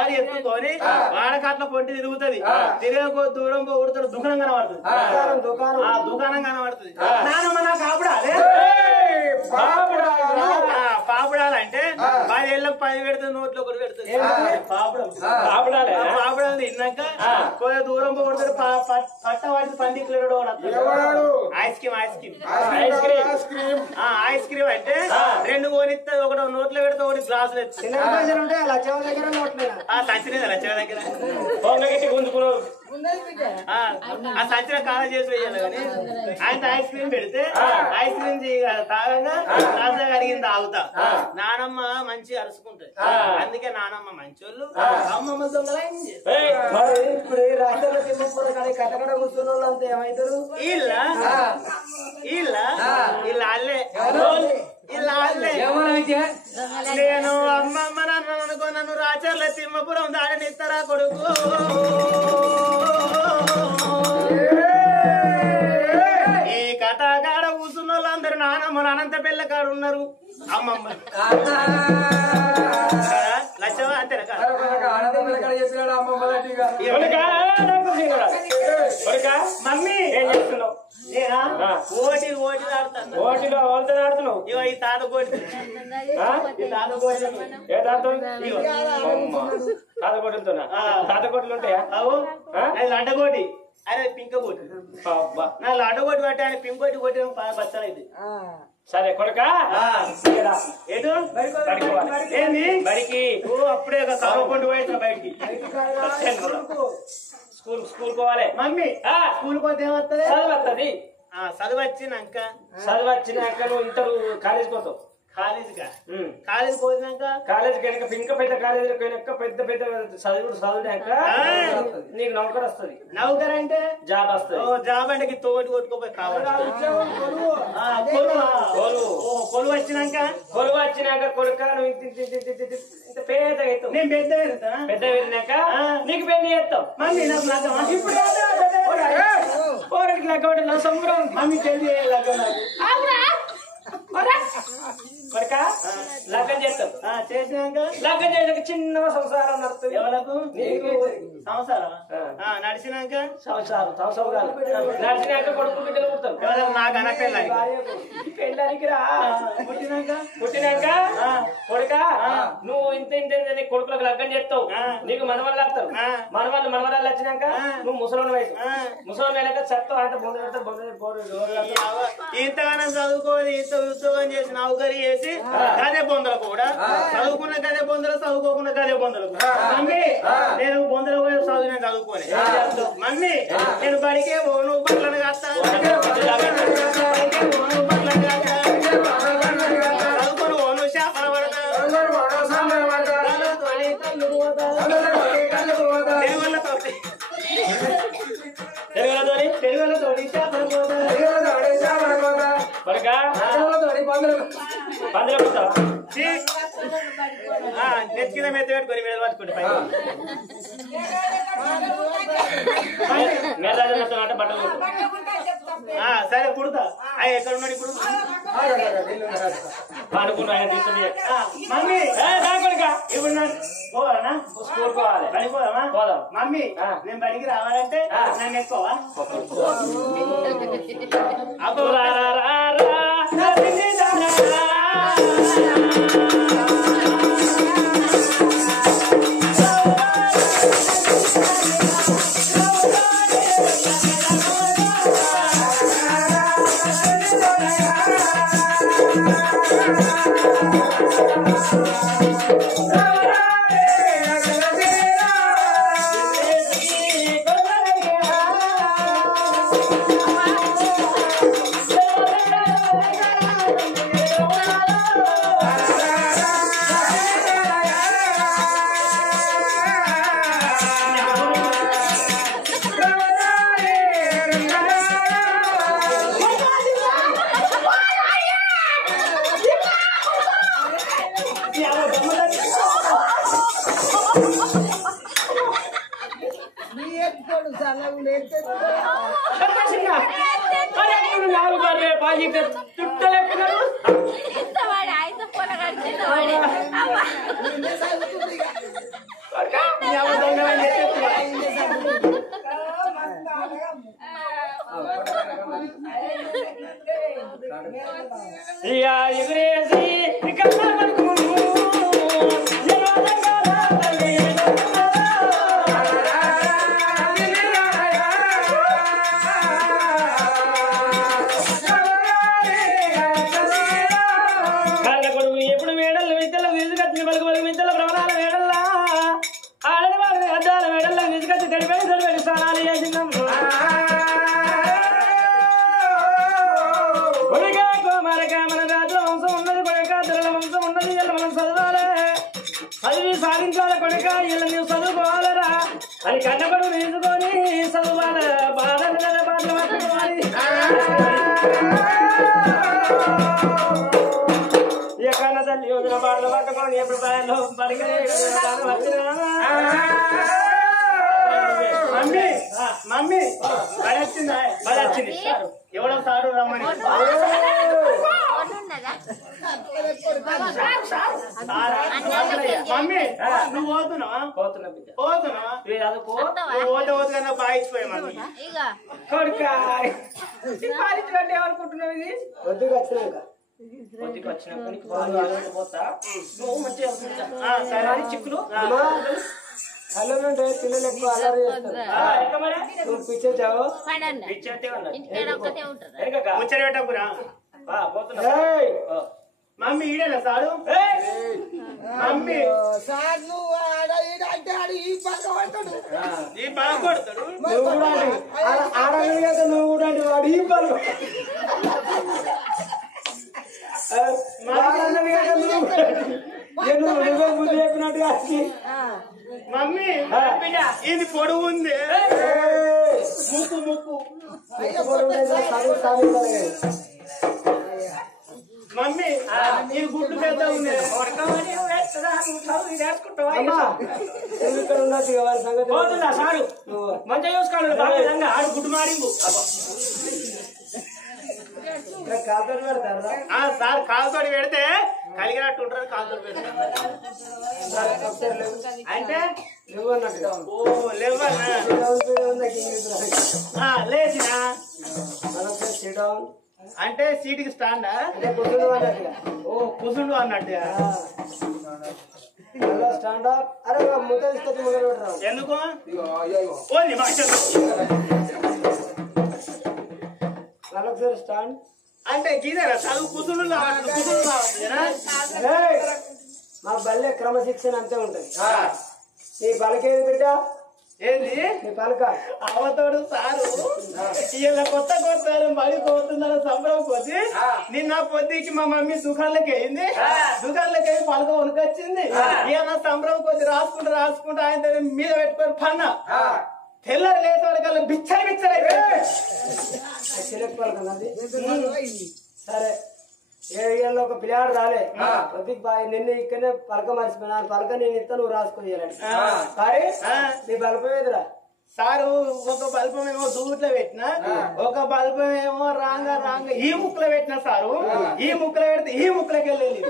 అది ఎత్తుకొని వాడకట్ల పొంటి తిరుగుతుంది తిరగకో దూరం పోతాడు దుకాణం కనబడుతుంది ఆ దుకాణం కనబడుతుంది నానమ్మ నాకు పాపుడాలంటే 10 ఏళ్ళకు 10 పెడుతుంది నోట్లో 1 పెడుతుంది పాపుడాలు తిన్నాక కొంచెం దూరం పోతాడు పట్ట వాడికి పందికులు ఐస్ క్రీమ్ అంటే 2 కోనిస్తుంది ఒకటి నోట్లో పెడితే ఒకటి గ్లాసులు ఆ సంచి లచ్చవ దగ్గర గుంజుకున్నావు ఆ సంచిన కాలం చేసి వేయాలి కానీ ఆయన ఐస్ క్రీమ్ పెడితే ఐస్ క్రీమ్ తాగంగా రాజా కడిగింది తాగుతా నానమ్మ మంచి అరుచుకుంటది అందుకే నానమ్మ మంచోళ్ళు అమ్మమ్మ దొంగల నేను అమ్మమ్మ నన్ను అనుకో నన్ను రాచర్ల తిమ్మపురం దాడనిస్తారా కొడుకు ఈ కథాకాడ కూర్చున్న వాళ్ళందరూ నానమ్మను అనంత పిల్ల కాడు ఉన్నారు అమ్మమ్మ లచ్చవా అంతేనా మమ్మీ ఏం చేస్తున్నావు ఓటి ఆడుతున్నావు ఇగో ఈ తాత కోటి ఏ తాతకోటలు ఉంటాయా లండకోటి ఆయన పింక కోటి నా లండకోటి పట్టి ఆయన పింకోటి కొట్టి బచ్చలైంది సరే కొడుక ఏడు ఏంది బడికి అప్పుడే కరవకుండా పోయిన బయటికి స్కూల్ పోవాలి మమ్మీ స్కూల్ పోతే ఏమవుతుంది చదువు చదువు వచ్చినాక నువ్వు ఇంటర్ కాలేజ్ పోతావు కాలేజ్ పోయినాక కాలేజ్ కనుక ఇంకా పెద్ద కాలేజీలో పోయినాక పెద్ద చదివినాక నీకు నౌకర్ వస్తుంది నౌకర్ అంటే జాబ్ వస్తుంది జాబ్ అంటే తోటి కొట్టుకోపోయి కావాలి కొలువు వచ్చినాక కొడుక నువ్వు ఇంత పేద అవుతావు నేను పెద్ద పెరిగినాక నీకు పెళ్లి చేస్తావు మమ్మీ నాకు ఇప్పుడు పోరడికి లగ్గ సంబరం మమ్మీ పెళ్లి కొడుక లగ్గం చేస్తావు చేసినాక లగ్గం చేసాక చిన్న సంసారం నడుస్తుంది ఎవరకు సంవత్సరం నడిచినాక సంవత్సరం నడిచినాక కొడుకు బిడ్డలు పుడతారు నాకు అన్న పెళ్ళానికి పెళ్ళానికి రా పుట్టినాక కొడుక నువ్వు ఇంత ఇంత కొడుకులకు లగ్గం చేస్తావు నీకు మనవాళ్ళు వస్తారు మనవాళ్ళు వచ్చినాక నువ్వు ముసలోని వైపు ముసలోని అయినాక చెప్తావు అంత ఇంతగానం చదువుకోని ఇంత ఉద్యోగం చేసి నౌకరీ చేసి గదే బొందలు కూడా చదువుకున్న గదే బొందలు చదువుకోకుండా గదే బొందలు మమ్మీ నేను బొందలు పోయి చదువు నేను చదువుకోని మమ్మీ నేను బడికే పోను బట్టలను కాస్తాను చదువుకొని పోను చేపలు తెలుగులతోటి చేపలు పందులు పోతావా నెత్తికింద మెత్త పెట్టుకొని మీద పట్టుకుంటే అంటే బట్టలు సరే కుడతా అయ్యి ఎక్కడ ఉన్నాడు ఇప్పుడు అనుకున్నా ఆయన తీసుకుని మమ్మీ ఇప్పుడు పోవాలనా స్కూల్ పోవాలి బడికి పోదామా పోదాం మమ్మీ నేను బడికి రావాలంటే నన్ను ఎక్కువ అప్పుడు ఎగురేసి ఎప్పుడు మేడల్లో విద్యలో విసుగచ్చిన పలుకు విద్యల భ్రమణాల మేడల్లా ఆడని వారి అద్దాల మేడల్లో విసుగచ్చి తడిపేడి స్నానాలు చేసిందాం కొడుగా కోమారగా మన రాజుల వంశం ఉన్నది కొడుక తెరల వంశం ఉన్నది ఇలా మనం చదవాలి చదివి సాధించాలి కొడుక ఇలా నువ్వు చదువుకోవాలరా అని కన్నపడు తీసుకొని చదువాలి బాధలు కదా బాధలు పట్టుకోవాలి ఎక్కడ తల్లి యోజన బాటలు పట్టుకొని ఎప్పుడు ప్రయాణంలో మమ్మీ మమ్మీ బడి వచ్చిందా బడి వచ్చింది ఎవడో సారు రమ్మని మమ్మీ నువ్వు పోతున్నావా పోతున్నా బిడ్డ పోతున్నావా చదువుకో నువ్వు పోతే పోతే కన్నా బాగిపోయా మమ్మీ కొడుకంటే ఏమనుకుంటున్నావు ఇది వద్దుకు వచ్చినాక పొద్దుకి వచ్చినప్పుడు పోతా నువ్వు మంచిగా సరే చిక్కులు హలో పిల్లలు ఎక్కువ అల్లరి చేస్తారు నువ్వు పిచ్చేచ్చావు ముచ్చట పెట్టకురా మమ్మీ ఈడేనా సారు మమ్మీ సార్ నువ్వు అంటే ఆడు ఈ పక్క పడతాడు ఈ బలం కొడతాడు నువ్వు కూడా ఆడవి కదా నువ్వు కూడా వాడు ఈ పలు నువ్వే ముందు చెప్పినట్టుగా మమ్మీ ఇది పొడుగు ఉంది ముక్కు ముక్కు మమ్మీ ఇది గుడ్డు పెద్ద ఉంది ఇక్కడ ఉన్నట్టు వారి సంగతి పోతుందా సారు మంచిగా చూసుకోవాలి బాగా విధంగా ఆడు గుడ్డు మారింగు కాదు పెడతారా సార్ కాలుతోటి పెడితే కలిగినట్టు ఉంటారు కాలుతో పెడితే అంటే నువ్వు అన్నట్టుగా ఓ లేవన్నా లేచినా సిడౌన్ అంటే సీటుకి స్టాండా? అంటే కుటుంబం అన్నట్టుగా. ఓ కుసుండు అన్నట్టుగా. Stand up. అరే ముద్ద తీసుకొచ్చి మొదలు పెట్టరావు. ఎందుకు? ఓ నీ భాష. ఒకసారి స్టాండ్ అంటే గీదేరా చదువు కుసుండు మా బల్లె క్రమశిక్షణ అంతే ఉంటది. నీ పలకేది బిడ్డ? ఏంది నీ పలక అవతోడు సారు ఇలా కొత్త మడి పోతుందని సంబరం పోతే నిన్న పొద్దుకి మా మమ్మీ దుకాణంలోకి అయింది. దుకాణంలోకి అయి పలక వణుకొచ్చింది. ఇక సంబరం కొద్ది రాసుకుంటూ ఆయన మీద పెట్టుకొని పన్న తెల్లరి లేసే వరకు బిచ్చరి చిలక పలక నాది. సరే ఏళ్ళలో ఒక పిల్లాడు రాలే కొద్దికి నిన్న ఇక్కడనే పలక మర్చిపోయినా పలక నేను ఇస్తా నువ్వు రాసుకుని సరే నీ బలపమేదిరా సారు. ఒక బల్పమేమో దూట్లో పెట్టినా, ఒక బల్పమేమో రాంగ ఈ ముక్కలో పెట్టినా సారు. ఈ ముక్కలో పెడితే ఈ ముక్కలకి వెళ్ళేది.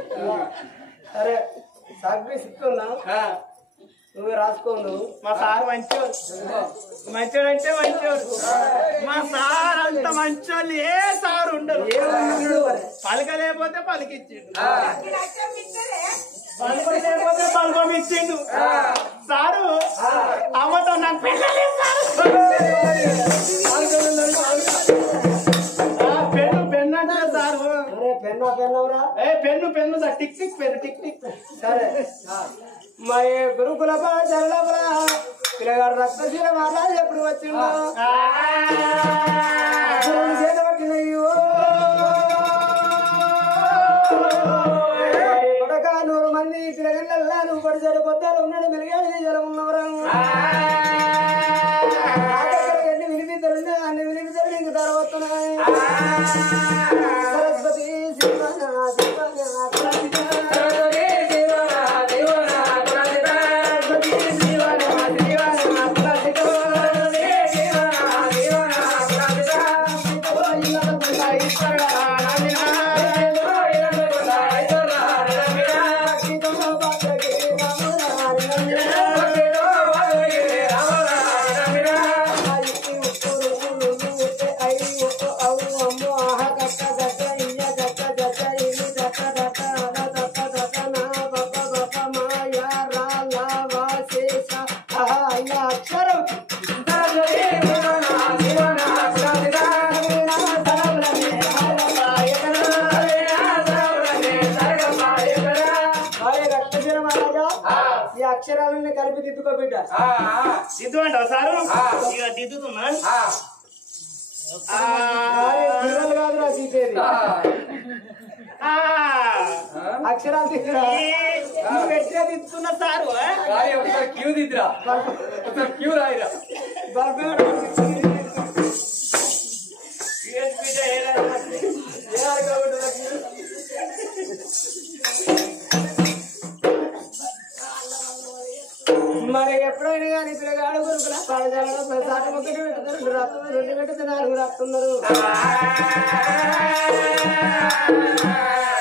సరే సగ్గు సిక్కున్నా నువ్వే రాసుకోండు. మా సార్ మంచోడు అంటే మంచోడు. మా సార్ అంత మంచోళ్ళు ఏ సార్ ఉండరు. పలకలేకపోతే పలికిచ్చిండు, పలకలేకపోతే పలకం ఇచ్చిండు. సారు అమ్మతో నాకు పెళ్ళలేదు సారు. పెన్ను అంటే సారు. పెన్నవరా pen sir. Tick tick pen tick tick. సరే మా గురుకుల పాఠశాల పిల్లగాడు రక్తశీల మహారాజు ఎప్పుడు వచ్చిందో చేత పట్టినయ్యో కొడక 100 మంది పిల్లగళ్ళల్లా నువ్వు పడి సరిపోతారు ఉన్నాడు మెరుగాడు జలం ఉన్నవరా ఎన్ని వినిపిద్దరుండే అన్ని వినిపిద్దరు నీకు ధరవస్తున్నాయి. సరస్వతి అక్షరాలన్నీ కలిపి దిద్దుకో బిడ్డ. దిద్దు అంటావు సారు? ఇక దిద్దుతున్నా. కాదురా దిద్దేది అక్షరాలు ఎట్లా దిద్దుతున్నా సారు? క్యూ దిద్దురా, క్యూ రాయిరా. మరి ఎప్పుడైనా కానీ పిల్లగాడు గురుకుల పాఠశాలలో ప్రసాదం ఒకటి పెట్టుతారు, 2 పెడితే 4 రాస్తున్నారు.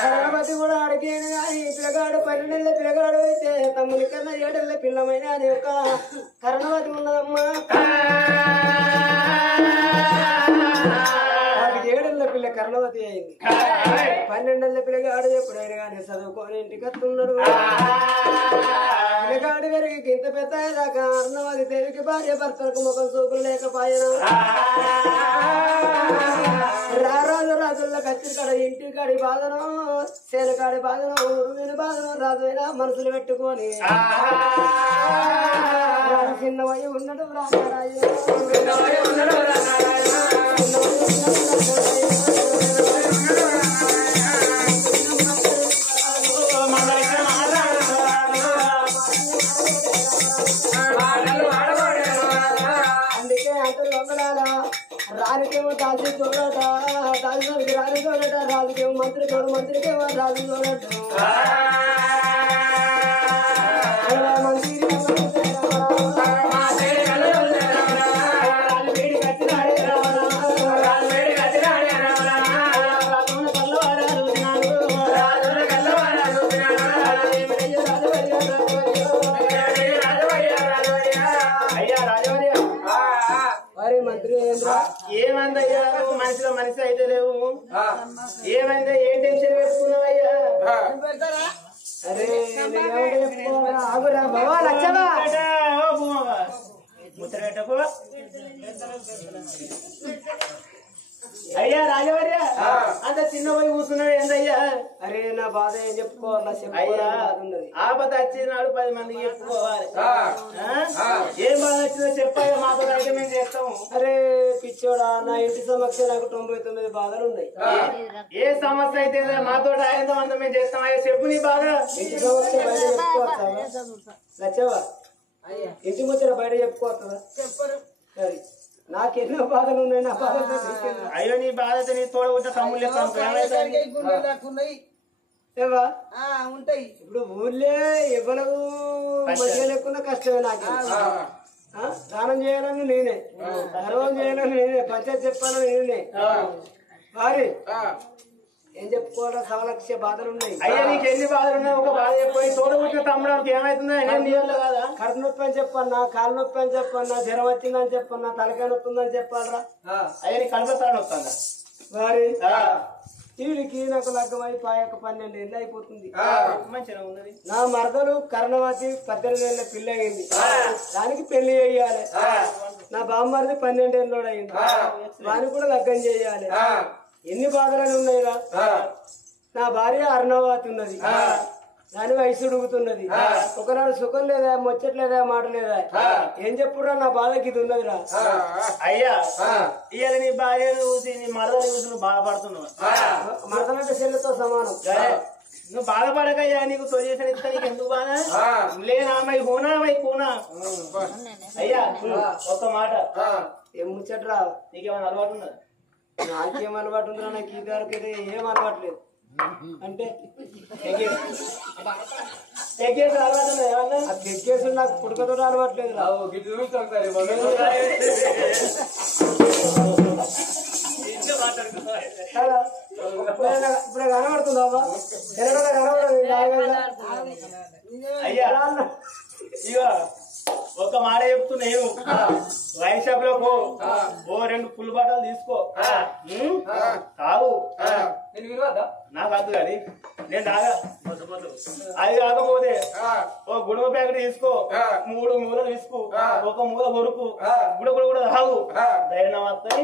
గణపతి కూడా అడిగేను కానీ పిల్లగాడు 12 ఏళ్ళ పిల్లగాడు అయితే తమ్ముని కన్నా 7 ఏళ్ళ పిల్లమైన అని ఒక కరణవతి ఉన్నదమ్మా. 7 ఏళ్ళ పిల్ల కరణవతి అయింది. 12 ఏళ్ళ పిల్లగాడు ఎప్పుడైనా కానీ చదువుకొని ఇంటికి వస్తున్నాడు. పిల్లగాడు గారికి ఇంత పెద్ద దాకా అర్ణవాది దేవికి భార్య భర్తలకు ముఖం చూపులు లేకపోయినా రాజుల్లో కత్తిరి కాడ ఇంటి కాడి బాధను సేన కాడి బాధను ఊరు మీద బాధను రాజుైనా మనసులు పెట్టుకొని చిన్నవయ్య ఉన్నాడు రాజరాజు అందుకే అంతరు దొంగలాల రాజుకేమో దాసి చూడట దాసి రాజు చూడట రాజుకేమో మంత్రి చూడు మంత్రికేమో రాజు చూడట ఏమందయ్యా మనిషిలో మనిషి అయితే లేవు. ఆగురా బావా లచ్చవా ముచ్చటకు అయ్యా రాజవర్య అంత చిన్న పోయి కూర్చున్నాడు ఏందయ్యా? అరే నా బాధ ఏం చెప్పుకోవాలా అయ్యా ఆపద వచ్చినాడు 10 మందికి చెప్పుకోవాలి. ఏం బాధ వచ్చిందో చెప్పాయా మాతో అయితే మేము చేస్తాము. అరే పిచ్చోడా నా ఇంటి సమస్య నాకు 99 బాధలు ఉన్నాయి. ఏ సమస్య అయితే మాతో ఆయనతో అంత మేము చేస్తాం. అయ్యా చెప్పు నీ బాధ. ఇంటి సమస్య బయట చెప్పుకోవచ్చా లచ్చవా? ఇంటి ముచ్చట బయట చెప్పుకోవచ్చా? చెప్పరు. అది నాకెన్నో బాధలు ఉన్నాయి. నా బాధలు అయ్యో నీ బాధ నీ తోడబుట్ట తమ్ముళ్ళు గుండెలు దాక్కున్నాయి ఏవా ఉంటాయి. ఇప్పుడు ఊర్లే ఎవరు మంచిగా లేకున్నా కష్టమే నాకు. దానం చేయాలని నేనే, ధర్మం చేయాలని నేనే, పంచాయతీ చెప్పాలని నేనే. వారి ఏం చెప్పుకోవాలా 1,00,000 బాధలు ఉన్నాయి. అయ్యా నీకు ఎన్ని బాధలు ఉన్నాయి? ఒక బాధ చెప్పి తోడబుట్టిన తమ్ముడానికి ఏమైతుందో కదా. కడుపు నొప్పి అని చెప్పన్నా, కాలు నొప్పి అని చెప్పన్నా, జ్వరం వచ్చిందని చెప్పన్నా, తలకాయ నొప్పిందని చెప్పాలరా. అయ్యా నీ కడుపుతాడు వస్తుందా? వారి వీడికి నాకు లగ్గమై 12 ఏళ్ళు అయిపోతుంది. మంచిగా ఉన్నది. నా మరదలు కర్ణవతి 18 ఏళ్ళ పిల్ల అయింది. దానికి పెళ్లి చేయాలి. నా బామ్మరిది 12 ఏళ్ళోడు అయింది. దానికి కూడా లగ్గం చేయాలి. ఎన్ని బాధలు ఉన్నాయిరా. నా భార్య అర్ణవతి ఉన్నది. దాని వయసు ఉడుగుతున్నది. ఒకనాడు సుఖం లేదా, ముచ్చట్లేదా, మాట లేదా. ఏం చెప్పురా నా బాధకి ఇది ఉన్నదిరా. అయ్యా ఇవాళ నీ భార్య చూసి నీ మరదలు చూసి నువ్వు బాధపడుతున్నావు. మరదలంటే చెల్లెతో సమానం. నువ్వు బాధపడకయ్యా. నీకు సొల్యూషన్ ఇస్తా. నీకు ఎందుకు బాధ లేనామై హోనామై కూనా. అయ్యా ఒక్క మాట. ఏం ముచ్చట్రా? నీకేమైనా అలవాటు ఉన్నదా? నాకేం అలవాటు ఉందిరా? నాకు ఈ దారికైతే ఏం అలవాటు లేదు. అంటే అలవాటు ఉన్నదా ఏమన్నా? ఆ తెక్కేసి నాకు పుడకతో అలవాట్లేదు రా. ఇప్పుడు కనబడుతుందావా? కనబడదు. అయ్యా ఇక ఒక మాట చెప్తున్నావు. వైన్ షాప్ లో ఓ 2 పుల్ బాటలు తీసుకో. తాగు. నాకు వద్దు కానీ నేను తాగా. అది కాకపోతే ఓ గుడుమ ప్యాకెట్ తీసుకో. 3 మూలలు తీసుకో. ఒక మూల కొరుకు. కూడా తాగు. ధైర్యం వస్తాయి.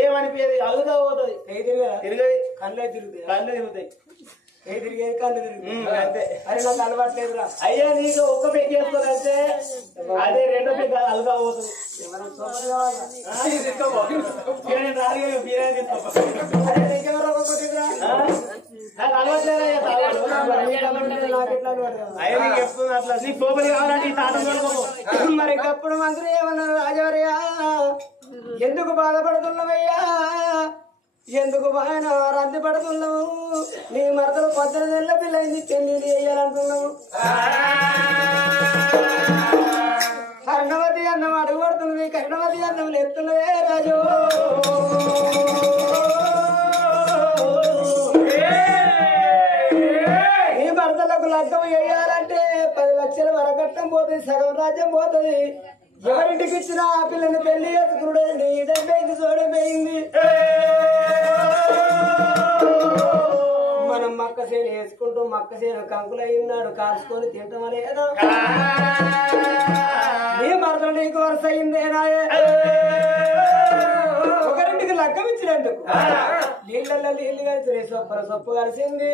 ఏమనిపించదు. అలుగుతా పోతుంది. తిరిగేది కళ్ళే తిరుగుతాయి. కళ్ళు తిరుగుతాయి. తిరిగేది కళ్ళు తిరుగుతాయి. అంతే. అరే నాకు అలవాట్లేదురా. అయ్యా నీకు ఒక్క పెగ్ చేసుకోవాలంటే అదే 2 పెగ్ అలుగా పోతుంది. నాకు అలవాట్లేదయ్యా తాగడు. అయ్యా నీకు చెప్తుంది అట్లా. నీకు సోపలి కావాలంటే ఈ తాత మరి కప్పుడు మంత్రి ఏమన్నారు? రాజవర్యా ఎందుకు బాధపడుతున్నావయ్యా? ఎందుకు బాగా రంది పడుతున్నావు? నీ మరదలు 18 ఏళ్ళ పిల్లైంది. పెళ్లి చేయాలంటున్నావు. కర్ణవతి అన్నం అడుగు పడుతున్నది. కర్ణవతి అన్నం ఎత్తున్నదే రాజు. నీ మరదలకు లగ్గం వేయాలంటే 10 లక్షల వరకట్నం పోతుంది. సగం రాజ్యం పోతుంది. ఎవరింటికి ఇచ్చిన ఆ పిల్లని పెళ్లి చేసుకున్నాడే నీడైపోయింది, చూడైపోయింది. మనం మక్క చేను వేసుకుంటూ మక్క చేను కంకులు అయినాడు కాల్చుకొని తింటామని ఏదో నీ మరదలు నీకు వరుస అయిందేనాయే. ఒకరింటికి లగ్గం ఇచ్చినందుకు నీళ్ళల్లో నీళ్లు కలిసి సొప్పు కలిసింది.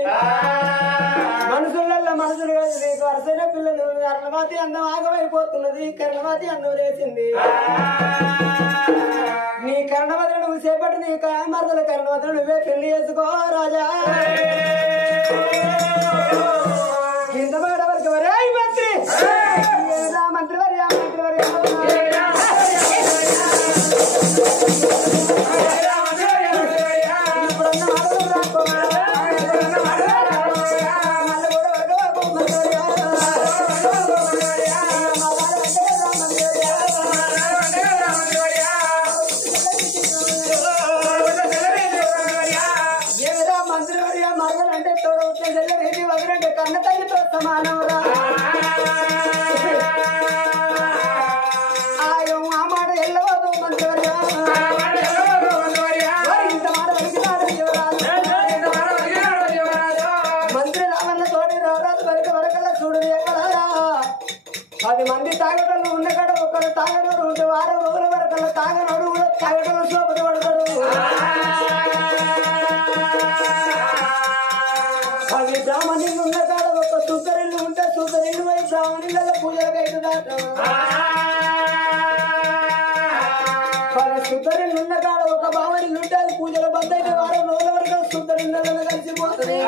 మనుషులలో మనుషులు కలిసి నీకు వరుసైన పిల్లలు కర్ణవతి అందం ఆగమైపోతున్నది. కర్ణవతి అందం వేసింది. నీ కర్ణవతులు నువ్వు చేపట్టి నీ మరదలు కర్ణవతులు నువ్వే పెళ్లి చేసుకో రాజా. కింద పడవరకు వరే మంత్రి మంత్రి వర్యా మంత్రి వర్యా కన్న తల్లితో సమానమురా. ఆయో ఆ మాట ఎల్లవదు మంత్రివర్యా. ఇంత మాట పలికినాడు యువరాజు. మంత్రి రామన్న తోడి రారాజు వరకు మంది తాగడలు ఉన్న కాడ ఒకరు తాగడోడు ఉంటే వారం రోజుల వరకు తాగనోడు కూడా తాగడలు శోభత పడతాడు. అవి బ్రాహ్మణులు ఉన్న కాడ ఒక సుద్దరిల్లు ఉంటే సుద్దరిల్లు పోయి బ్రాహ్మణుల పూజలు కైతుందట. సుద్దరిల్లు ఉన్న కాడ ఒక బావనిల్లు ఉంటే అది పూజలు బంద్ అయితే వారం రోజుల వరకు సుద్దరిల్లలో కలిసిపోతుంది.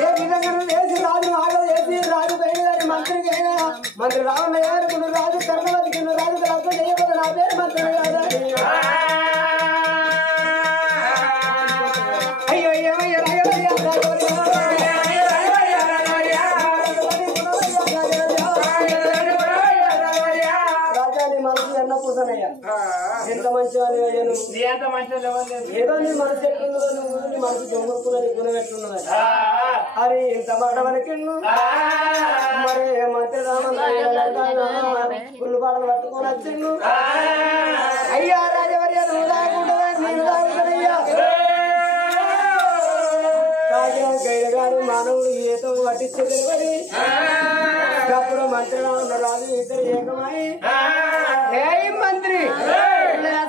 ఏ విధంగా వేసి రాజు ఆగలు వేసి రాజు పైన గారి మంత్రికి అయినా మంత్రి రావణ యారు రాజు కర్ణవతికి రాజు రాజు చేయబోదు నా పేరు మంత్రి కాదు. అయ్యో రాజాని మనసు ఎన్న పూసనయ్యా ఎంత మంచి అయ్యాను. ఏదో నీ మనసు ఎట్లున్నదో నువ్వు నీ మనసు జొంగుకున్న నీ గుణం ఎట్లున్నది. అరే ఇంత మాట మనకిన్ను మరి మంత్రి గుళ్ళు పాటలు పట్టుకొని వచ్చిండు. అయ్యా రాజవర్య నువ్వు తాగుకుంటా నేను తాగుతానయ్యా. గారు మానవుడు ఏతో పట్టించే తెలియని అప్పుడు మంత్రి ఉన్న రాజు ఇద్దరు ఏకమై ఏ మంత్రి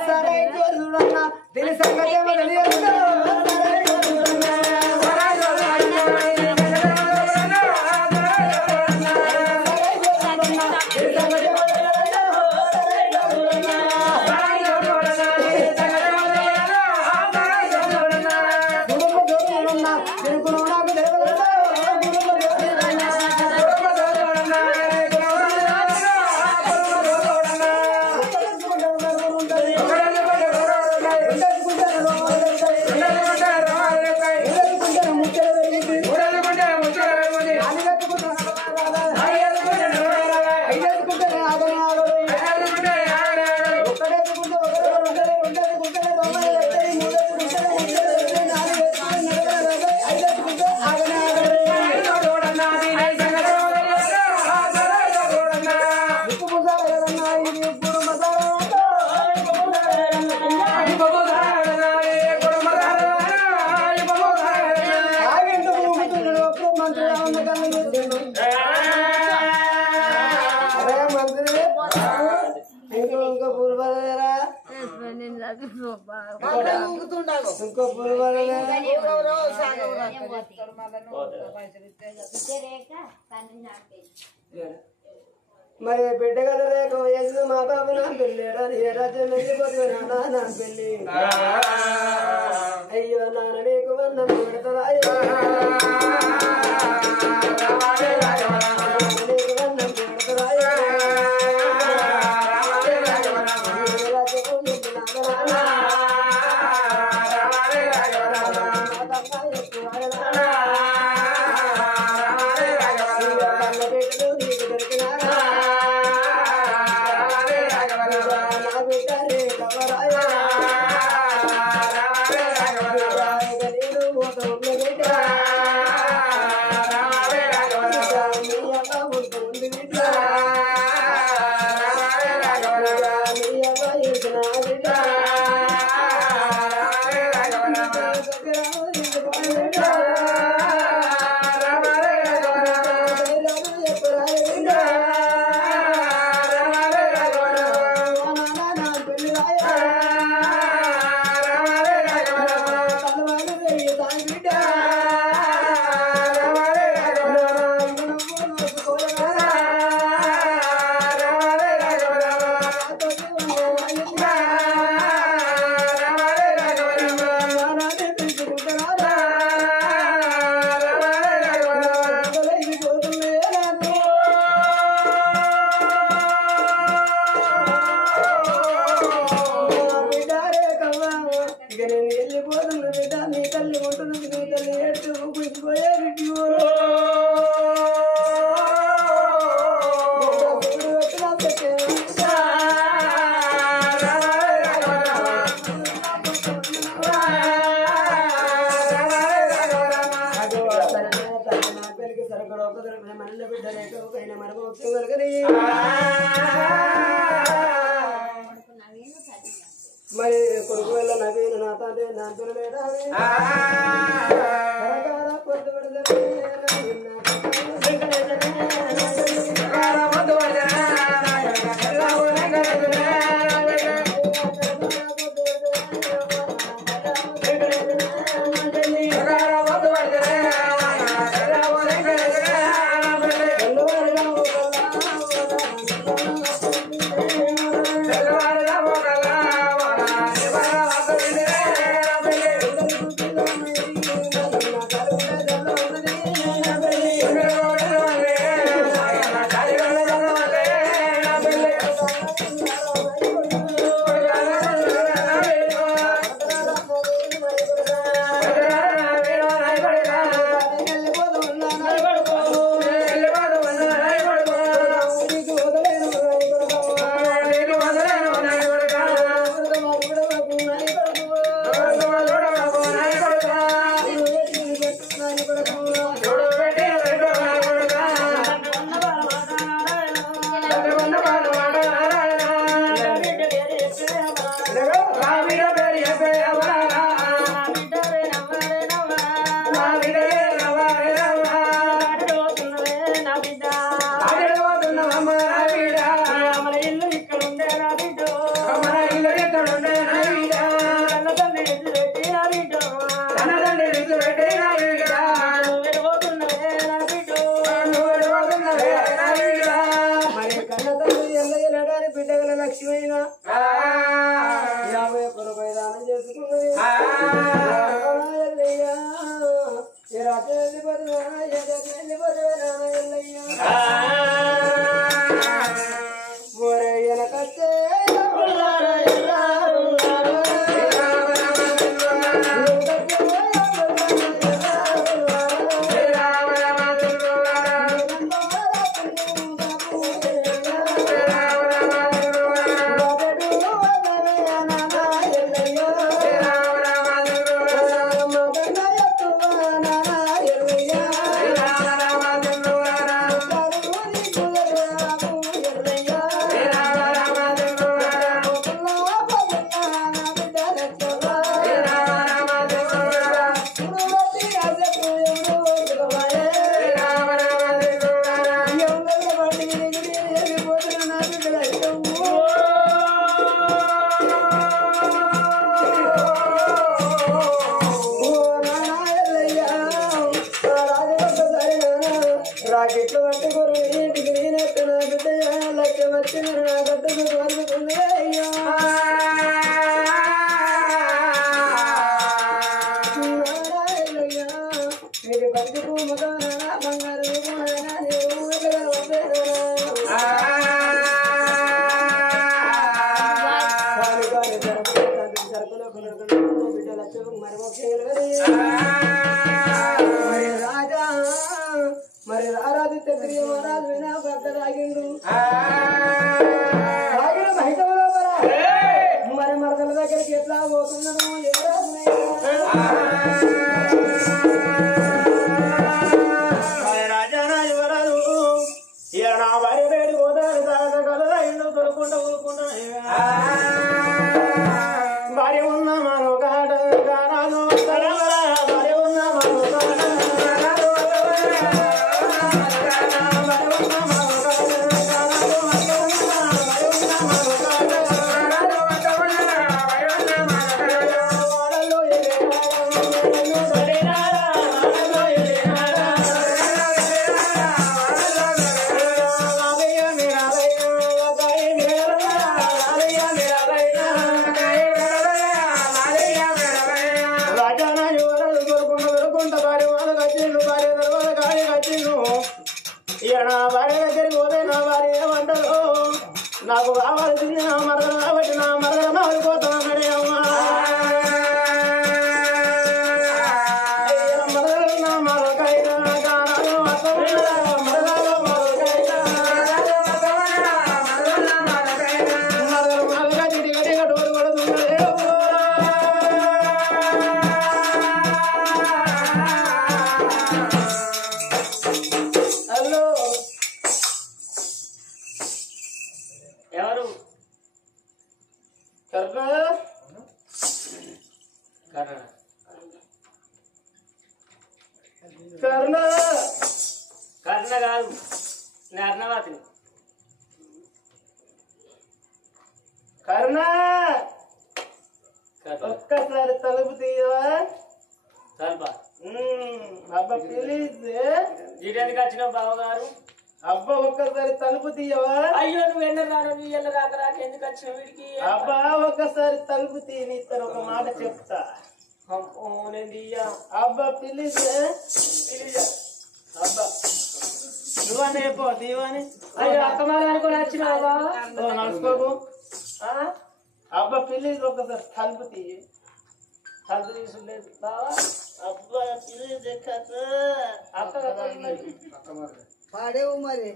సరే చూడన్నా దీని సంగతి ఏమో తెలియదు. మరి బిడ్డ కదా రేఖ వయసు మా బాబు నా పెళ్ళాడా ఏ రాజ్యం వెళ్ళిపోతున్నా నా పెళ్ళి. అయ్యో నాన్న నీకు వందం పెడతా మరి కొడుకు వల్ల నవీన నా తండ్రి నాంతులు లేదా రాకెట్లు పట్టుకుని ఇంటికి నేనెట్టు నా బిడ్డ లక్ష్యం వచ్చిన నా గడ్డకు వదులుతుంది అయ్యో మీరు బతుకు మగనా బంగారు బిడ్డ లక్ష్యం మరి రాజా మరి రారాజు క్షత్రియ మహారాజు వినా భర్త రాగిండు రాగిన బయట మరి మరదల దగ్గరికి ఎట్లా పోతున్నాను ఏ రాజా రాజు ఇక నా భార్య వేడి పోతారు కలరా ఇండు తొలుకుంటా ఊరుకుంటా భార్య ఉన్న మనో కాడ రాజు భార్య ఉన్న మనో నాకు కావాల్సింది నా మరదలు కాబట్టి నా మరదలు మారిపోతానడే అమ్మా మరదలు నా మరొకైనా మరదలు మరొక చిటి గడిగా డోరు పడుతున్నదే హలో ఎవరు కర్ణ కర్ణ కర్ణ కాదు నేను అర్ణవాతిని కర్ణ ఒక్కసారి తలుపు తీయవా తలుపా అబ్బా ప్లీజ్ ఇటెందుకు వచ్చినావు బావగారు అబ్బా ఒక్కసారి తలుపు తీయవా అయ్యో నువ్వు ఎండరాను నీ ఎల్ల రాక రాక ఎందుకు వచ్చిన వీడికి అబ్బా ఒక్కసారి తలుపు తీయనిస్తారు ఒక మాట చెప్తా అబ్బా ప్లీజ్ అబ్బా నువ్వనే పో దీవని అయ్యో అక్కమాల అనుకుని వచ్చినావా నడుచుకోకు అబ్బా ప్లీజ్ ఒకసారి తలుపు తీయి తలుపు తీసులేదు బావా అబ్బా ప్లీజ్ అక్క పాడేవు మరి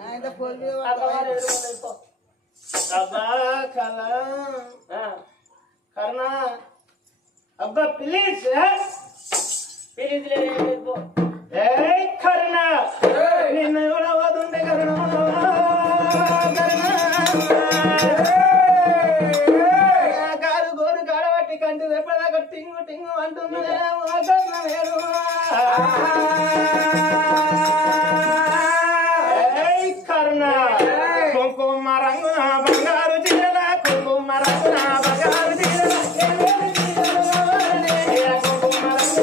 ఆయన పొలి అబ్బా కళ కర్ణ అబ్బా ప్లీజ్ ప్లీజ్ లేదు ఏ కర్ణ నిన్ను కూడా పోతుండే కర్ణ కాదు గోరు కాడబట్టి కంటి ఎప్పటిదాకా టింగు టింగు అంటున్నదే కర్ణ వేరు కర్ణ కుంకుమ రంగున బంగారు చీర కుంకుమ రంగున బంగారు చీర కుంకుమ రంగున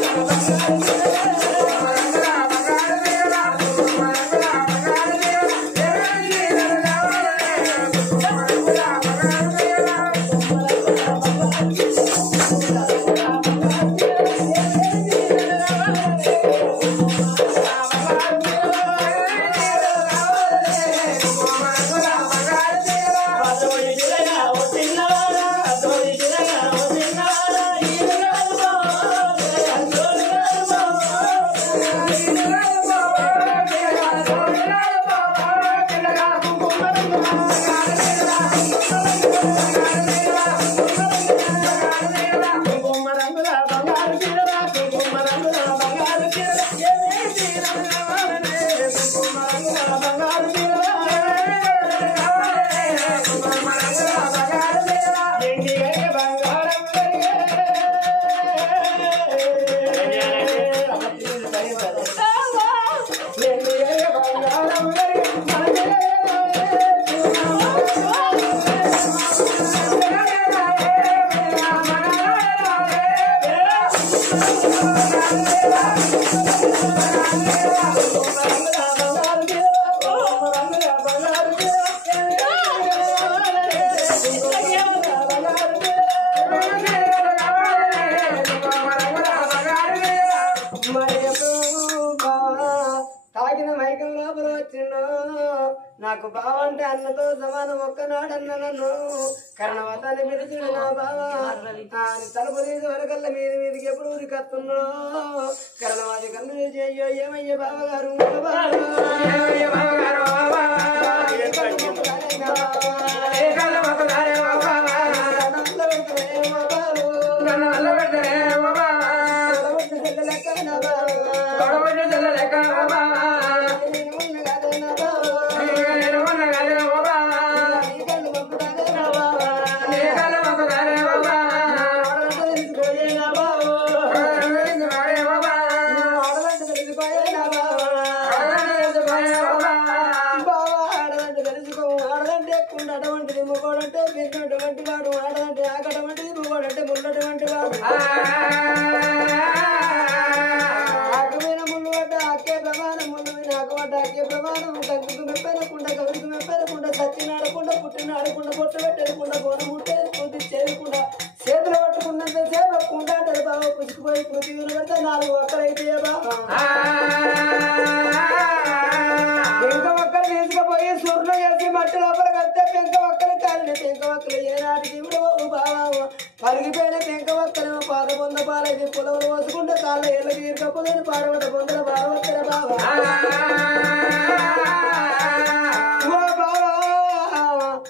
తాగిన మైకం లోపల వచ్చిండు నాకు బావంటే అన్నతో సమానం ఒక్కనాడన్న నన్ను కరణవతాన్ని పిలిచిండు నా బావా తలుపు తీసి వరకల్ల మీదికి ఎప్పుడు ఉరికత్తున్నా కరణవాది కన్ను తీసి అయ్యో ఏమయ్యే బావగారు అటువంటిది ముగ్గుడంటే పెద్దటువంటి వాడు ఆడదంటే ఆకటటువంటిది ముగ్గుడంటే ముళ్ళటువంటి వాడు ఆకమైన ముళ్ళు పడ్డ అక్కే ప్రమాణం ముళ్ళు నాకు పడ్డ అక్కే ప్రమాణం కంకుకు మెప్పనకుండా కవిరికి మెప్పనకుండా సత్యనాడకుండా పుట్టినాడకుండా పొట్టు పెట్టేయకుండా బోన ముట్టేది పూర్తి చేయకుండా చేతులు పట్టుకున్నంత సేపకుండా అంటారు బాబా పుచ్చుకుపోయి పృథ్వీలు పెడితే 4 ఒక్కలైతే బాబా పెంక ఒక్కలు తీసుకుపోయి సూర్యులు వేసి మట్టి లోపల కడితే పెంక ఒక్కలు కాలిన పెంక ఒక్కలు ఏనాటి దేవుడు బాబా పలిగిపోయిన పెంక ఒక్కలు పాద పొంద పాలైతే పొలవలు పోసుకుంటే కాళ్ళ ఏళ్ళ తీరకపోతే పాడబడ్డ పొందల బాధవత్తర బాబా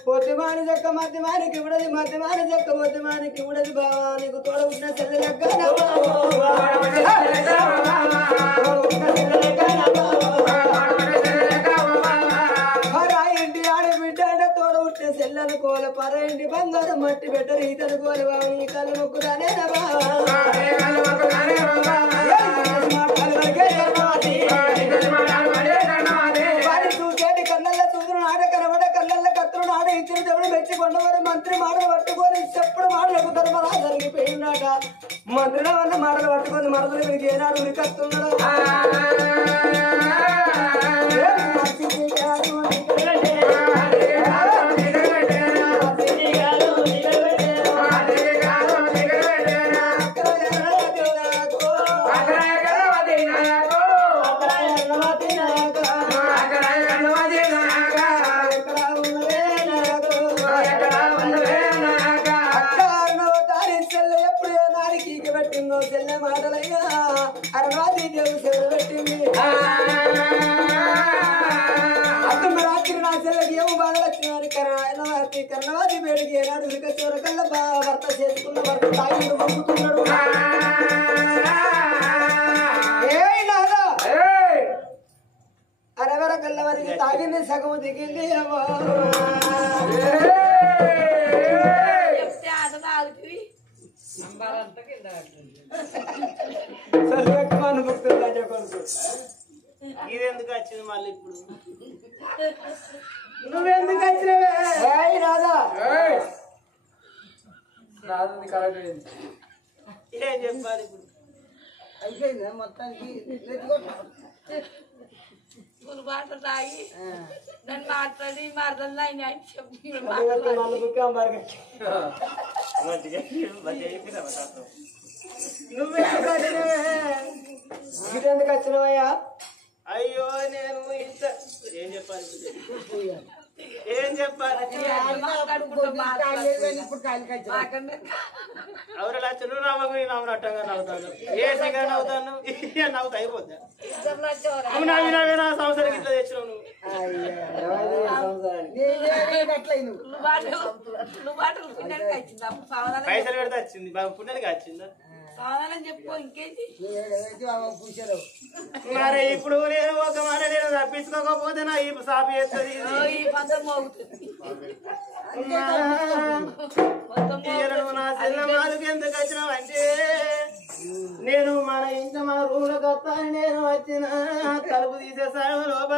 పొద్దుమాని చెక్క మధ్యమానికి ఇవ్వడది మధ్యమాని చెక్క పొద్దుమానికి ఇవ్వడది బావా నీకు తోడ ఉన్న చెల్లె ఇంటి ఆడబిడ్డ అంటే తోడ ఉట్టిన చెల్లెనుకోవాలి పర ఇంటి బంగారం మట్టి పెట్టరు ఈతనుకోవాలి బాబు నీ కళ్ళు మొక్కుదానే చూసేటి కళ్ళల్లో చూదురు నాడ కనబడ కళ్ళల్లో కత్తులు నాడ ఇచ్చిన దేవుడు మెచ్చి కొండవారు మంత్రి మాటలు పట్టుకొని చెప్పుడు మాటలకు ధర్మరా జరిగిపోయినాట మంత్రుల వల్ల మాటలు పట్టుకొని మరదలు వీరికి ఏనాడు ఉరికత్తున్నాడు చెల్లె మాటలయ్యా అరవాది దేవుడు చెవులు పెట్టింది అతను రాత్రి నా చెల్లెకి ఏమో బాధలు వచ్చినారు కర్ణవాది వేడికి ఏనాడు ఇక చివరకల్లా భర్త చేసుకున్న భర్త తాగి పంపుతున్నాడు అరవరకల్లా వరకు తాగింది సగము దిగింది ఇదెందుకు వచ్చింది మళ్ళీ ఇప్పుడు నువ్వెందుకు వచ్చినవే రాదా రాదు కరెక్ట్ ఏం చెప్పాలి ఇప్పుడు అయిపోయింది మొత్తానికి బాటలు తాగి నన్ను మాట్లాడి మరదలు ఆయన చెప్పి నువ్వెందుకు వచ్చినవయ్యా అయ్యో నేను ఇంత ఏం చెప్పాలి ఏం చెప్పాలి ఎవరు లక్షలు నమ్మకం నవ్వునట్టంగా నవ్వుతాను ఏ సిగా నవ్వుతాను నవ్వుతా అయిపోద్దా నవ్వి నా సంవత్సరం ఇట్లా తెచ్చినావు పైసలు పెడితే వచ్చింది పుణ్యానికి వచ్చిందా సమాధానం చెప్పు ఇంకేంటి మరి ఇప్పుడు నేను ఒక మాట నేను తప్పించుకోకపోతే నా ఈ సాపి చేస్తుంది ఈ పంతం మోగుతుంది నా చెల్ల మాలకు ఎందుకు వచ్చినావు అంటే నేను మన ఇంట్లో మన రూమ్లోకి వస్తాను నేను వచ్చిన తలుపు తీసేసాను లోపల